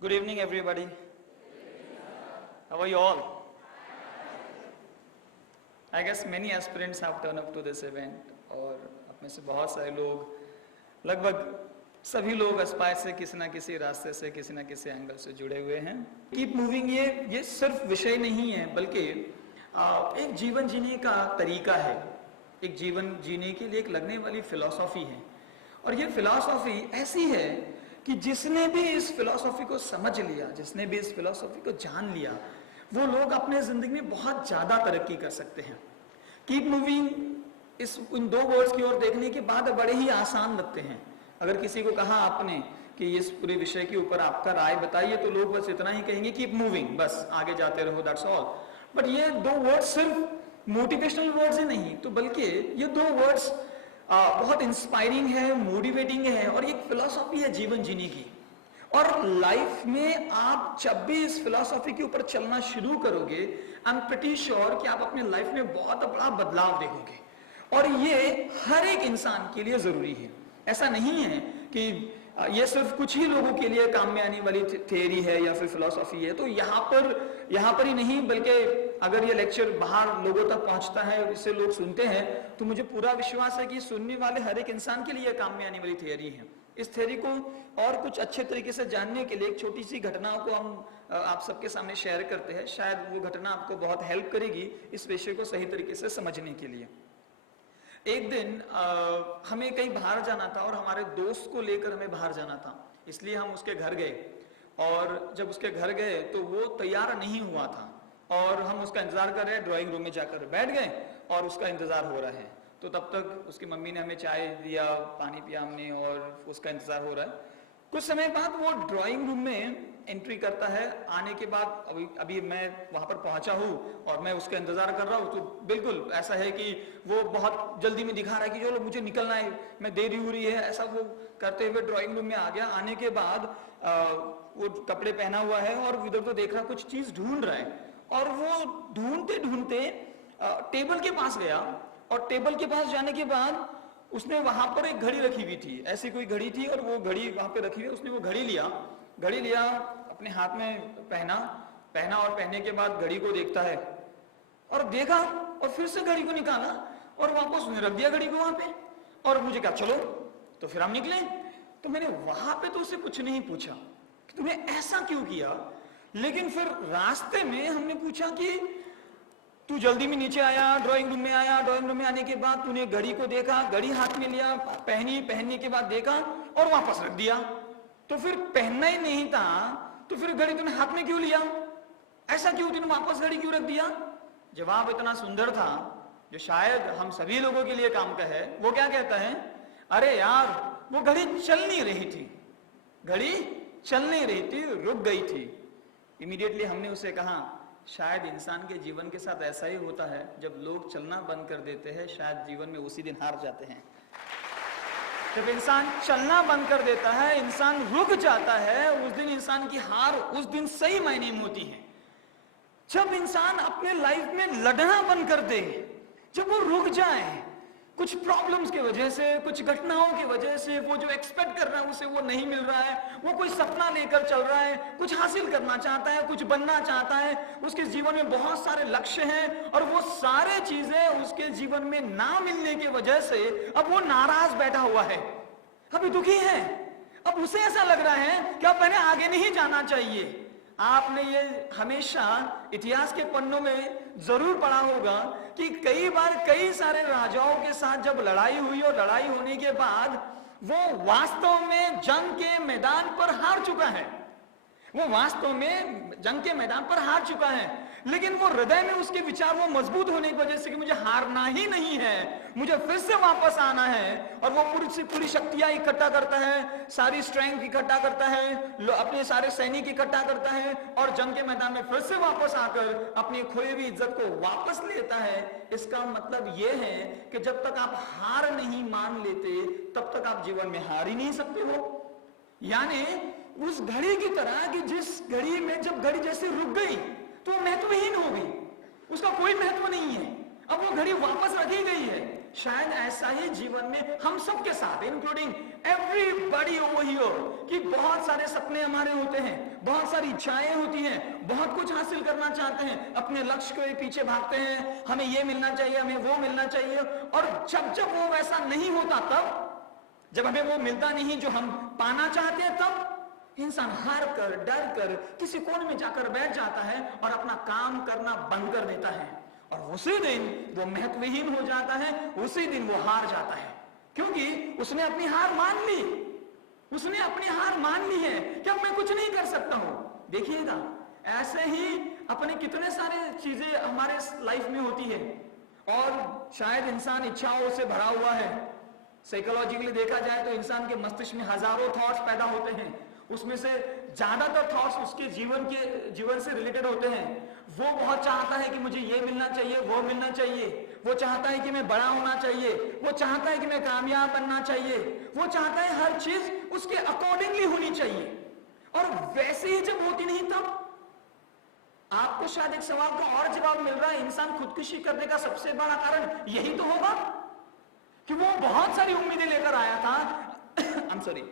Good evening, everybody. How are you all? I guess many aspirants have turned up to this event और आप में से बहुत सारे लोग, लगभग सभी लोग एस्पायर से किसी ना किसी रास्ते से, किसी ना किसी एंगल से जुड़े हुए हैं। कीप मूविंग ये सिर्फ विषय नहीं है, बल्कि एक जीवन जीने का तरीका है। एक जीवन जीने के लिए एक लगने वाली फिलॉसफी है, और ये फिलॉसफी ऐसी है कि जिसने भी इस फिलॉसफी को समझ लिया, जिसने भी इस फिलॉसफी को जान लिया, वो लोग अपने जिंदगी में बहुत ज्यादा तरक्की कर सकते हैं। कीप मूविंग इन दो वर्ड्स की ओर देखने के बाद बड़े ही आसान लगते हैं। अगर किसी को कहा आपने कि इस पूरे विषय के ऊपर आपका राय बताइए, तो लोग बस इतना ही कहेंगे कीप मूविंग, बस आगे जाते रहो, दैट्स ऑल। बट ये दो वर्ड्स सिर्फ मोटिवेशनल वर्ड्स ही नहीं, तो बल्कि ये दो वर्ड्स बहुत इंस्पायरिंग है, मोटिवेटिंग है, और एक फिलॉसफी है जीवन जीने की। और लाइफ में आप जब भी इस फिलॉसफी के ऊपर चलना शुरू करोगे, आई एम प्रीटी श्योर कि आप अपने लाइफ में बहुत बड़ा बदलाव देखोगे, और ये हर एक इंसान के लिए जरूरी है। ऐसा नहीं है कि ये सिर्फ कुछ ही लोगों के लिए काम में आने वाली थियरी है या फिर फिलॉसफी है। तो यहाँ पर ही नहीं, बल्कि अगर ये लेक्चर बाहर लोगों तक पहुंचता है, इससे लोग सुनते हैं, तो मुझे पूरा विश्वास है कि सुनने वाले हर एक इंसान के लिए काम में आने वाली थियरी है। इस थियरी को और कुछ अच्छे तरीके से जानने के लिए एक छोटी सी घटना को हम आप सबके सामने शेयर करते हैं। शायद वो घटना आपको बहुत हेल्प करेगी इस विषय को सही तरीके से समझने के लिए। एक दिन हमें कहीं बाहर जाना था, और हमारे दोस्त को लेकर हमें बाहर जाना था, इसलिए हम उसके घर गए। और जब उसके घर गए तो वो तैयार नहीं हुआ था, और हम उसका इंतजार कर रहे हैं। ड्राइंग रूम में जाकर बैठ गए और उसका इंतजार हो रहा है। तो तब तक उसकी मम्मी ने हमें चाय दिया, पानी पिया हमने, और उसका इंतजार हो रहा है। कुछ समय बाद वो ड्राइंग रूम में एंट्री करता है। आने के बाद अभी मैं वहां पर पहुंचा हूँ और मैं उसका इंतजार कर रहा हूँ, तो बिल्कुल ऐसा है कि वो बहुत जल्दी में दिखा रहा है कि चलो मुझे निकलना है, मैं देरी हो रही है, ऐसा वो करते हुए ड्राइंग रूम में आ गया। आने के बाद वो कपड़े पहना हुआ है और इधर तो देख रहा, कुछ चीज ढूंढ रहा है, और वो ढूंढते ढूंढते टेबल के पास गया, और टेबल के पास जाने के बाद उसने वहां पर एक घड़ी रखी हुई थी, ऐसी कोई घड़ी थी, और वो घड़ी वहां पे रखी हुई। उसने वो घड़ी लिया अपने हाथ में, पहना और पहनने के बाद घड़ी को देखता है, और देखा, और फिर से घड़ी को निकाला और वापस उसने रख दिया घड़ी को वहां पे। और मुझे कहा चलो, तो फिर हम निकले। तो मैंने वहां पे तो उससे कुछ नहीं पूछा कि तुमने ऐसा क्यों किया, लेकिन फिर रास्ते में हमने पूछा कि तू जल्दी में नीचे आया, ड्राइंग रूम में आया, ड्राइंग रूम में आने के बाद तूने घड़ी को देखा, घड़ी हाथ में लिया, पहनने के बाद देखा और वापस रख दिया। तो फिर पहनना ही नहीं था, तो फिर घड़ी तूने हाथ में क्यों लिया, ऐसा क्यों, तूने वापस घड़ी क्यों रख दिया? जवाब इतना सुंदर था जो शायद हम सभी लोगों के लिए काम का है। वो क्या कहता है, अरे यार वो घड़ी चल नहीं रही थी, घड़ी चल नहीं रही थी, रुक गई थी। इमीडिएटली हमने उसे कहा, शायद इंसान के जीवन के साथ ऐसा ही होता है, जब लोग चलना बंद कर देते हैं, शायद जीवन में उसी दिन हार जाते हैं। जब इंसान चलना बंद कर देता है, इंसान रुक जाता है, उस दिन इंसान की हार उस दिन सही मायने में होती है। जब इंसान अपने लाइफ में लड़ना बंद कर दे, जब वो रुक जाए, कुछ प्रॉब्लम्स की वजह से, कुछ घटनाओं की वजह से, वो जो एक्सपेक्ट कर रहा है उसे वो नहीं मिल रहा है, वो कोई सपना लेकर चल रहा है, कुछ हासिल करना चाहता है, कुछ बनना चाहता है, उसके जीवन में बहुत सारे लक्ष्य हैं, और वो सारे चीजें उसके जीवन में ना मिलने की वजह से अब वो नाराज बैठा हुआ है, अभी दुखी है। अब उसे ऐसा लग रहा है कि अब मैंने आगे नहीं जाना चाहिए। आपने ये हमेशा इतिहास के पन्नों में जरूर पढ़ा होगा कि कई बार कई सारे राजाओं के साथ जब लड़ाई हुई, और लड़ाई होने के बाद वो वास्तव में जंग के मैदान पर हार चुका है, वो वास्तव में जंग के मैदान पर हार चुका है, लेकिन वो हृदय में उसके विचार वो मजबूत होने की वजह से कि मुझे हारना ही नहीं है, मुझे फिर से वापस आना है, और वो पूरी शक्तियां इकट्ठा करता है, सारी स्ट्रेंथ इकट्ठा करता है, अपने सारे सैनिक इकट्ठा करता है, और जंग के मैदान में फिर से वापस आकर अपनी खोई हुई इज्जत को वापस लेता है। इसका मतलब ये है कि जब तक आप हार नहीं मान लेते, तब तक आप जीवन में हार ही नहीं सकते हो। यानी उस घड़ी की तरह कि जिस घड़ी में जब घड़ी जैसे रुक गई तो महत्वहीन हो गई, उसका कोई महत्व नहीं है, अब वो घड़ी वापस रखी गई है, शायद ऐसा ही जीवन में हम सबके साथ, इंक्लूडिंग एवरीबॉडी ओवर हियर, कि बहुत सारे सपने हमारे होते हैं, बहुत सारी इच्छाएं होती हैं, बहुत कुछ हासिल करना चाहते हैं, अपने लक्ष्य के पीछे भागते हैं, हमें ये मिलना चाहिए, हमें वो मिलना चाहिए, और जब जब वो वैसा नहीं होता, तब जब हमें वो मिलता नहीं जो हम पाना चाहते हैं, तब इंसान हार कर, डर कर किसी कोने में जाकर बैठ जाता है और अपना काम करना बंद कर देता है, और उसी दिन वो महत्वहीन हो जाता है, उसी दिन वो हार जाता है, क्योंकि उसने अपनी हार मान ली। उसने अपनी हार मान ली है कि अब मैं कुछ नहीं कर सकता हूं। देखिएगा, ऐसे ही अपने कितने सारे चीजें हमारे लाइफ में होती है, और शायद इंसान इच्छाओं से भरा हुआ है। साइकोलॉजिकली देखा जाए तो इंसान के मस्तिष्क में हजारों थॉट्स पैदा होते हैं, उसमें से ज्यादातर थॉट्स उसके जीवन से रिलेटेड होते हैं। वो बहुत चाहता है कि मुझे ये मिलना चाहिए, वो मिलना चाहिए, वो चाहता है कि मैं बड़ा होना चाहिए, वो चाहता है कि मैं कामयाब बनना चाहिए, वो चाहता है हर चीज उसके अकॉर्डिंगली होनी चाहिए, और वैसे ही जब होती नहीं, तब आपको शायद एक सवाल का और जवाब मिल रहा है, इंसान खुदकुशी करने का सबसे बड़ा कारण यही तो होगा कि वो बहुत सारी उम्मीदें लेकर आया था। आई एम सॉरी,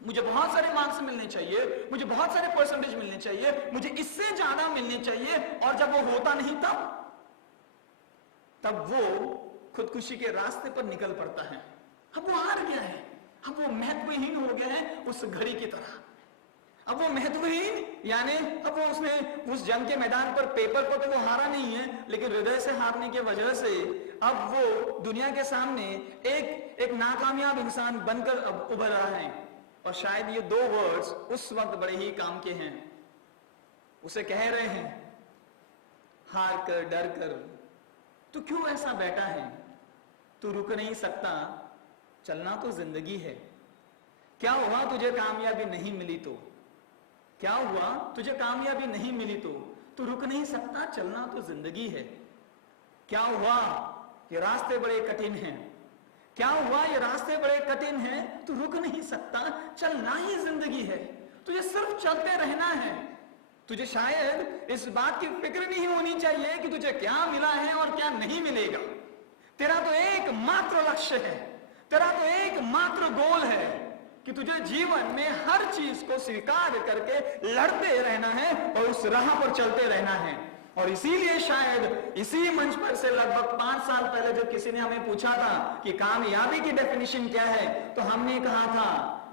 मुझे बहुत सारे मार्क्स मिलने चाहिए, मुझे बहुत सारे परसेंटेज मिलने चाहिए, मुझे इससे ज्यादा मिलने चाहिए, और जब वो होता नहीं, तब वो खुदकुशी के रास्ते पर निकल पड़ता है। अब वो हार गया है, अब वो महत्वहीन हो गया है उस घड़ी की तरह। अब वो महत्वहीन, यानी अब वो उसने उस जंग के मैदान पर पेपर पर तो वो हारा नहीं है, लेकिन हृदय से हारने की वजह से अब वो दुनिया के सामने एक नाकामयाब इंसान बनकर अब उभर रहा है। और शायद ये दो वर्ड्स उस वक्त बड़े ही काम के हैं। उसे कह रहे हैं, हार कर, डर कर, तू क्यों ऐसा बैठा है, तू रुक नहीं सकता, चलना तो जिंदगी है। क्या हुआ तुझे कामयाबी नहीं मिली तो, क्या हुआ तुझे कामयाबी नहीं मिली तो, तू रुक नहीं सकता, चलना तो जिंदगी है। क्या हुआ ये रास्ते बड़े कठिन हैं, क्या हुआ ये रास्ते बड़े कठिन हैं, तू रुक नहीं सकता, चलना ही जिंदगी है। तुझे सिर्फ चलते रहना है। तुझे शायद इस बात की फिक्र नहीं होनी चाहिए कि तुझे क्या मिला है और क्या नहीं मिलेगा। तेरा तो एकमात्र लक्ष्य है, तेरा तो एकमात्र गोल है कि तुझे जीवन में हर चीज को स्वीकार करके लड़ते रहना है और उस राह पर चलते रहना है। और इसीलिए शायद इसी मंच पर से लगभग 5 साल पहले जब किसी ने हमें पूछा था कि कामयाबी की डेफिनेशन क्या है, तो हमने कहा था,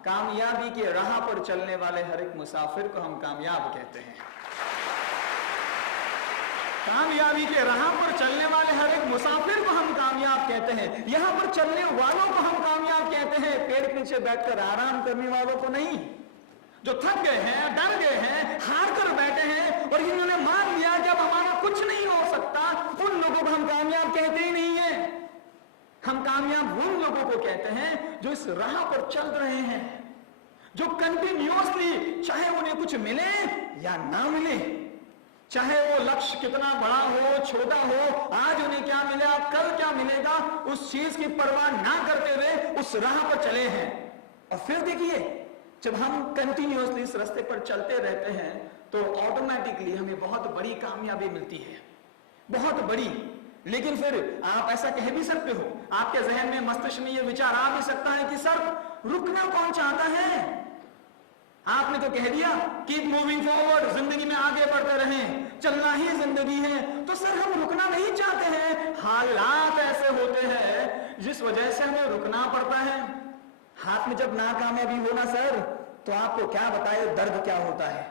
कामयाबी की राह पर चलने वाले हर एक मुसाफिर को हम कामयाब कहते हैं। कामयाबी के राह पर चलने वाले हर एक मुसाफिर को हम कामयाब कहते हैं। यहां पर चलने वालों को हम कामयाब कहते हैं, पेड़ के नीचे बैठकर आराम करने वालों को नहीं। जो थक गए हैं, डर गए हैं, हार कर बैठे हैं और इन्होंने मान लिया कि अब हमारा कुछ नहीं हो सकता, उन लोगों को हम कामयाब कहते ही नहीं है। हम कामयाब उन लोगों को कहते हैं जो इस राह पर चल रहे हैं, जो कंटिन्यूअसली, चाहे उन्हें कुछ मिले या ना मिले, चाहे वो लक्ष्य कितना बड़ा हो, छोटा हो, आज उन्हें क्या मिला, कल क्या मिलेगा, उस चीज की परवाह ना करते हुए उस राह पर चले हैं। और फिर देखिए, जब हम कंटिन्यूअसली इस रास्ते पर चलते रहते हैं तो ऑटोमेटिकली हमें बहुत बड़ी कामयाबी मिलती है, बहुत बड़ी। लेकिन फिर आप ऐसा कह भी सकते हो, आपके जहन में, मस्तिष्क में ये विचार आ भी सकता है कि सर रुकना कौन चाहता है। आपने तो कह दिया कीप मूविंग फॉरवर्ड, जिंदगी में आगे बढ़ते रहें, चलना ही जिंदगी है। तो सर हम रुकना नहीं चाहते हैं, हालात ऐसे होते हैं जिस वजह से हमें रुकना पड़ता है। हाथ में जब नाकामयाबी होना सर, तो आपको क्या बताए दर्द क्या होता है।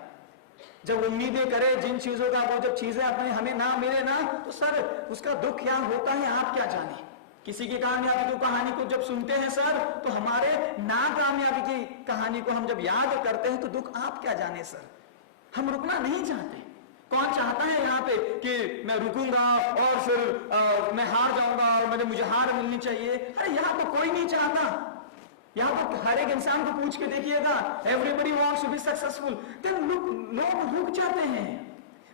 जब उम्मीदें करे जिन चीजों का, वो जब चीजें अपने हमें ना मिले ना, तो सर उसका दुख क्या होता है आप क्या जाने। किसी की कामयाबी की कहानी को जब सुनते हैं सर, तो हमारे नाकामयाबी की कहानी को हम जब याद करते हैं तो दुख आप क्या जाने सर। हम रुकना नहीं चाहते। कौन चाहता है यहाँ पे कि मैं रुकूंगा और फिर मैं हार जाऊंगा और मुझे हार मिलनी चाहिए। अरे यहाँ तो कोई नहीं चाहता। यहाँ पर हर एक इंसान को पूछ के देखिएगा, everybody wants to be successful. लोग रुक जाते हैं,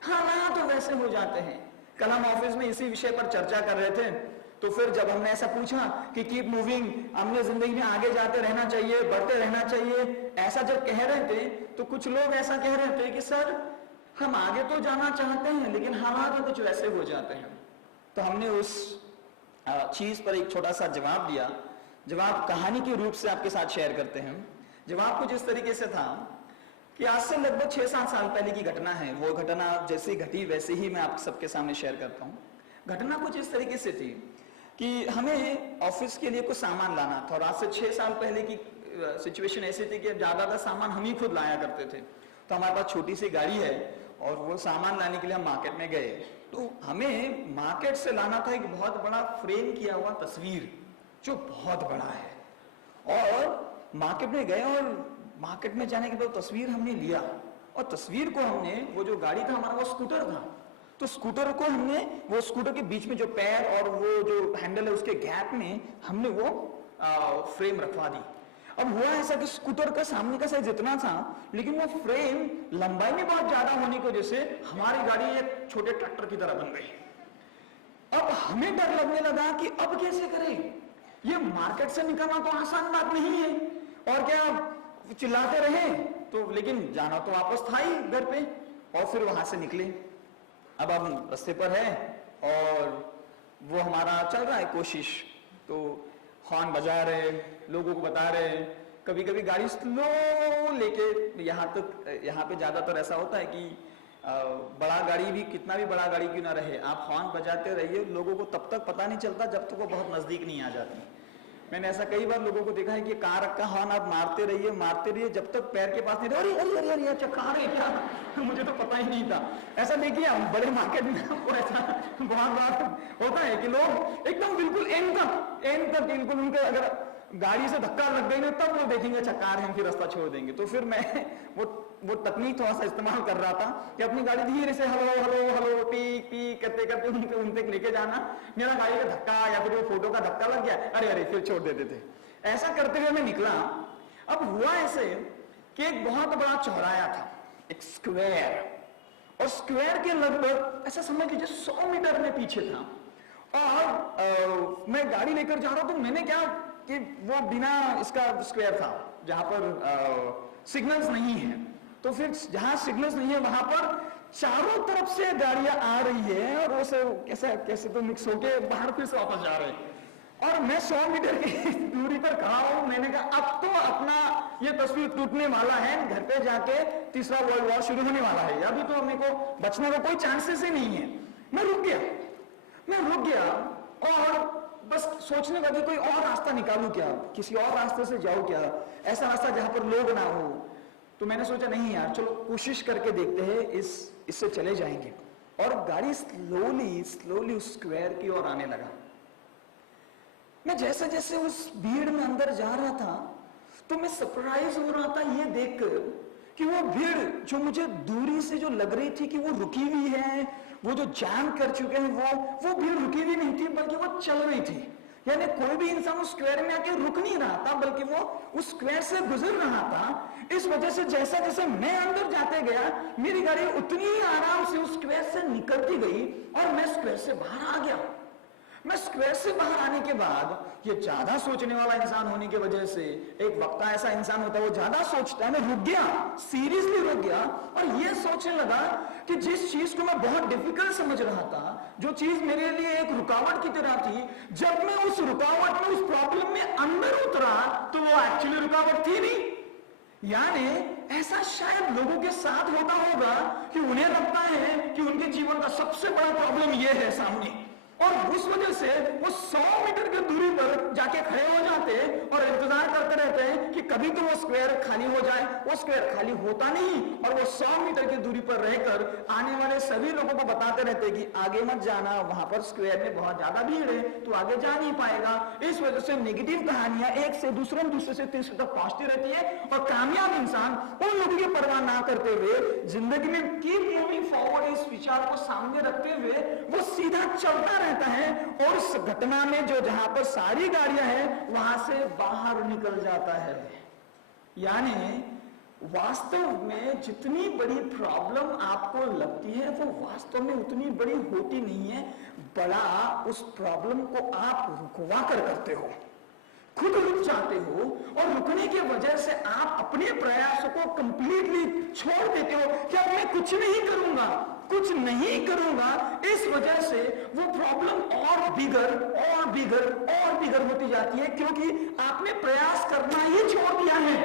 हालात तो वैसे हो जाते हैं। कल हम ऑफिस में इसी विषय पर चर्चा कर रहे थे, तो फिर जब हमने ऐसा पूछा कि कीप मूविंग, हमने जिंदगी में आगे जाते रहना चाहिए, बढ़ते रहना चाहिए, ऐसा जब कह रहे थे तो कुछ लोग ऐसा कह रहे थे कि सर हम आगे तो जाना चाहते हैं लेकिन हालात तो कुछ वैसे हो जाते हैं। तो हमने उस चीज पर एक छोटा सा जवाब दिया। जवाब कहानी के रूप से आपके साथ शेयर करते हैं। जवाब कुछ इस तरीके से था कि आज से लगभग 6-7 साल पहले की घटना है। वो घटना जैसी घटी वैसे ही मैं आप सबके सामने शेयर करता हूँ। घटना कुछ इस तरीके से थी कि हमें ऑफिस के लिए कुछ सामान लाना था और आज से 6 साल पहले की सिचुएशन ऐसी थी कि ज्यादातर सामान हम ही खुद लाया करते थे। तो हमारे पास छोटी सी गाड़ी है और वो सामान लाने के लिए हम मार्केट में गए। तो हमें मार्केट से लाना था एक बहुत बड़ा फ्रेम किया हुआ तस्वीर जो बहुत बड़ा है। और मार्केट में गए और मार्केट में जाने के बाद तस्वीर हमने लिया और तस्वीर को हमने, वो जो गाड़ी था हमारा वो स्कूटर था, तो स्कूटर को हमने, वो स्कूटर के बीच में जो पैर और वो जो हैंडल है उसके गैप में हमने वो फ्रेम रखवा दी। अब हुआ ऐसा कि स्कूटर का सामने का साइज इतना था लेकिन वो फ्रेम लंबाई में बहुत ज्यादा होने की वजह से हमारी गाड़ी एक छोटे ट्रैक्टर की तरह बन गई। अब हमें डर लगने लगा कि अब कैसे करें, ये मार्केट से निकलना तो आसान बात नहीं है और क्या चिल्लाते रहे तो, लेकिन जाना तो वापस था ही घर पे। और फिर वहां से निकले। अब हम रास्ते पर है और वो हमारा चल रहा है कोशिश, तो हॉर्न बजा रहे, लोगों को बता रहे, कभी कभी गाड़ी स्लो लेके, यहाँ पे ज्यादातर ऐसा होता है कि बड़ा गाड़ी भी, कितना भी बड़ा गाड़ी क्यों ना रहे, आप हॉर्न बजाते रहिए, लोगों को तब तक पता नहीं चलता जब तक वो बहुत नजदीक नहीं आ जाती। मैंने ऐसा कई बार लोगों को देखा है कि कार का हॉर्न आप मारते रहिए जब तक पैर के पास नहीं रहे, अरे अरे अरे अच्छा कार है क्या मुझे तो पता ही नहीं था। ऐसा देखिए हम बड़े मार्केट में आपको ऐसा बहुत बार होता है कि लोग एकदम बिल्कुल एंड तक बिल्कुल उनके अगर गाड़ी से धक्का लग गई ना तब वो देखेंगे अच्छा कार है, हम फिर रास्ता छोड़ देंगे। तो फिर मैं वो तकनीक थोड़ा सा इस्तेमाल कर रहा था कि अपनी गाड़ी धीरे से hello hello hello peak peak करते करते उन तक लेके जाना। मेरा गाड़ी का धक्का या फिर वो फोटो का धक्का लग गया, अरे अरे फिर छोड़ देते थे। ऐसा करते हुए मैं निकला। अब हुआ ऐसे कि एक बहुत बड़ा चौराया था, एक स्क्वायर, और स्क्वायर के लगभग ऐसा समझ लीजिए 100 मीटर में पीछे था। और मैं गाड़ी लेकर जा रहा हूं तो मैंने क्या कि वो बिना इसका स्क्वायर था जहां पर सिग्नल्स नहीं है, तो फिर जहां सिग्नल्स नहीं है वहां पर चारों तरफ से गाड़ियां आ रही है और वो कैसे तो मिक्स होके बाहर फिर से वापस जा रहे हैं। और मैं 100 मीटर की दूरी पर खड़ा हूं। मैंने कहा अब तो अपना ये तस्वीर टूटने वाला है, घर पे जाके तीसरा वर्ल्ड वॉर शुरू होने वाला है, अभी तो मेरे को बचने का कोई चांसेस ही नहीं है। मैं रुक गया और बस सोचने लगा कोई और रास्ता निकालूं क्या, किसी और रास्ते से जाऊं क्या, ऐसा रास्ता जहां पर लोग ना हो। तो मैंने सोचा नहीं यार चलो कोशिश करके देखते हैं, इससे चले जाएंगे। और गाड़ी स्लोली उस स्क्वायर की ओर आने लगा। मैं जैसे जैसे उस भीड़ में अंदर जा रहा था तो मैं सरप्राइज हो रहा था ये देखकर कि वो भीड़ जो मुझे दूरी से जो लग रही थी कि वो रुकी हुई है, वो जो जाम कर चुके हैं, वो भीड़ रुकी हुई नहीं थी बल्कि वो चल रही थी। यानी कोई भी इंसान उस स्क्वायर में आके रुक नहीं रहा था बल्कि वो उस स्क्वायर से गुजर रहा था। इस वजह से जैसा जैसे मैं अंदर जाते गया मेरी गाड़ी उतनी ही आराम से उस स्क्वायर से निकलती गई और मैं स्क्वायर से बाहर आ गया। मैं स्क्वायर से बाहर आने के बाद, ये ज्यादा सोचने वाला इंसान होने की वजह से, एक वक्ता ऐसा इंसान होता है वो ज्यादा सोचता है, मैं रुक गया, सीरियसली रुक गया और ये सोचने लगा कि जिस चीज को मैं बहुत डिफिकल्ट समझ रहा था, जो चीज मेरे लिए एक रुकावट की तरह थी, जब मैं उस रुकावट में, उस प्रॉब्लम में अंदर उतरा तो वो एक्चुअली रुकावट थी नहीं। यानी ऐसा शायद लोगों के साथ होता होगा कि उन्हें लगता है कि उनके जीवन का सबसे बड़ा प्रॉब्लम ये है सामने, और उस वजह से वो 100 मीटर की दूरी पर जाके खड़े हो जाते और इंतजार करते रहते हैं कि कभी तो वो स्क्वायर खाली हो जाए। वो स्क्वायर खाली होता नहीं और वो 100 मीटर की दूरी पर रहकर आने वाले सभी लोगों को बताते रहते हैं कि आगे मत जाना, वहां पर स्क्वायर में बहुत ज्यादा भीड़ है, तो आगे जा नहीं पाएगा। इस वजह से नेगेटिव कहानियां एक से दूसरे से तीसरे तक पहुंचती रहती है और कामयाब इंसान उन लोगों की परवाह ना करते हुए जिंदगी में कीप मूविंग फॉरवर्ड, इस विचार को सामने रखते हुए वो सीधा चलता रहता है और उस घटना में जो जहां पर सारी गाड़ियां हैं वहां से बाहर निकल जाता है। यानी वास्तव में जितनी बड़ी प्रॉब्लम आपको लगती है वो वास्तव में उतनी बड़ी होती नहीं है, बड़ा उस प्रॉब्लम को आप रुकवा कर करते हो, खुद रुक जाते हो और रुकने की वजह से आप अपने प्रयासों को कंप्लीटली छोड़ देते हो कि अब मैं कुछ नहीं करूंगा, कुछ नहीं करूंगा, इस वजह से वो प्रॉब्लम और बिगर होती जाती है, क्योंकि आपने प्रयास करना ही छोड़ दिया है,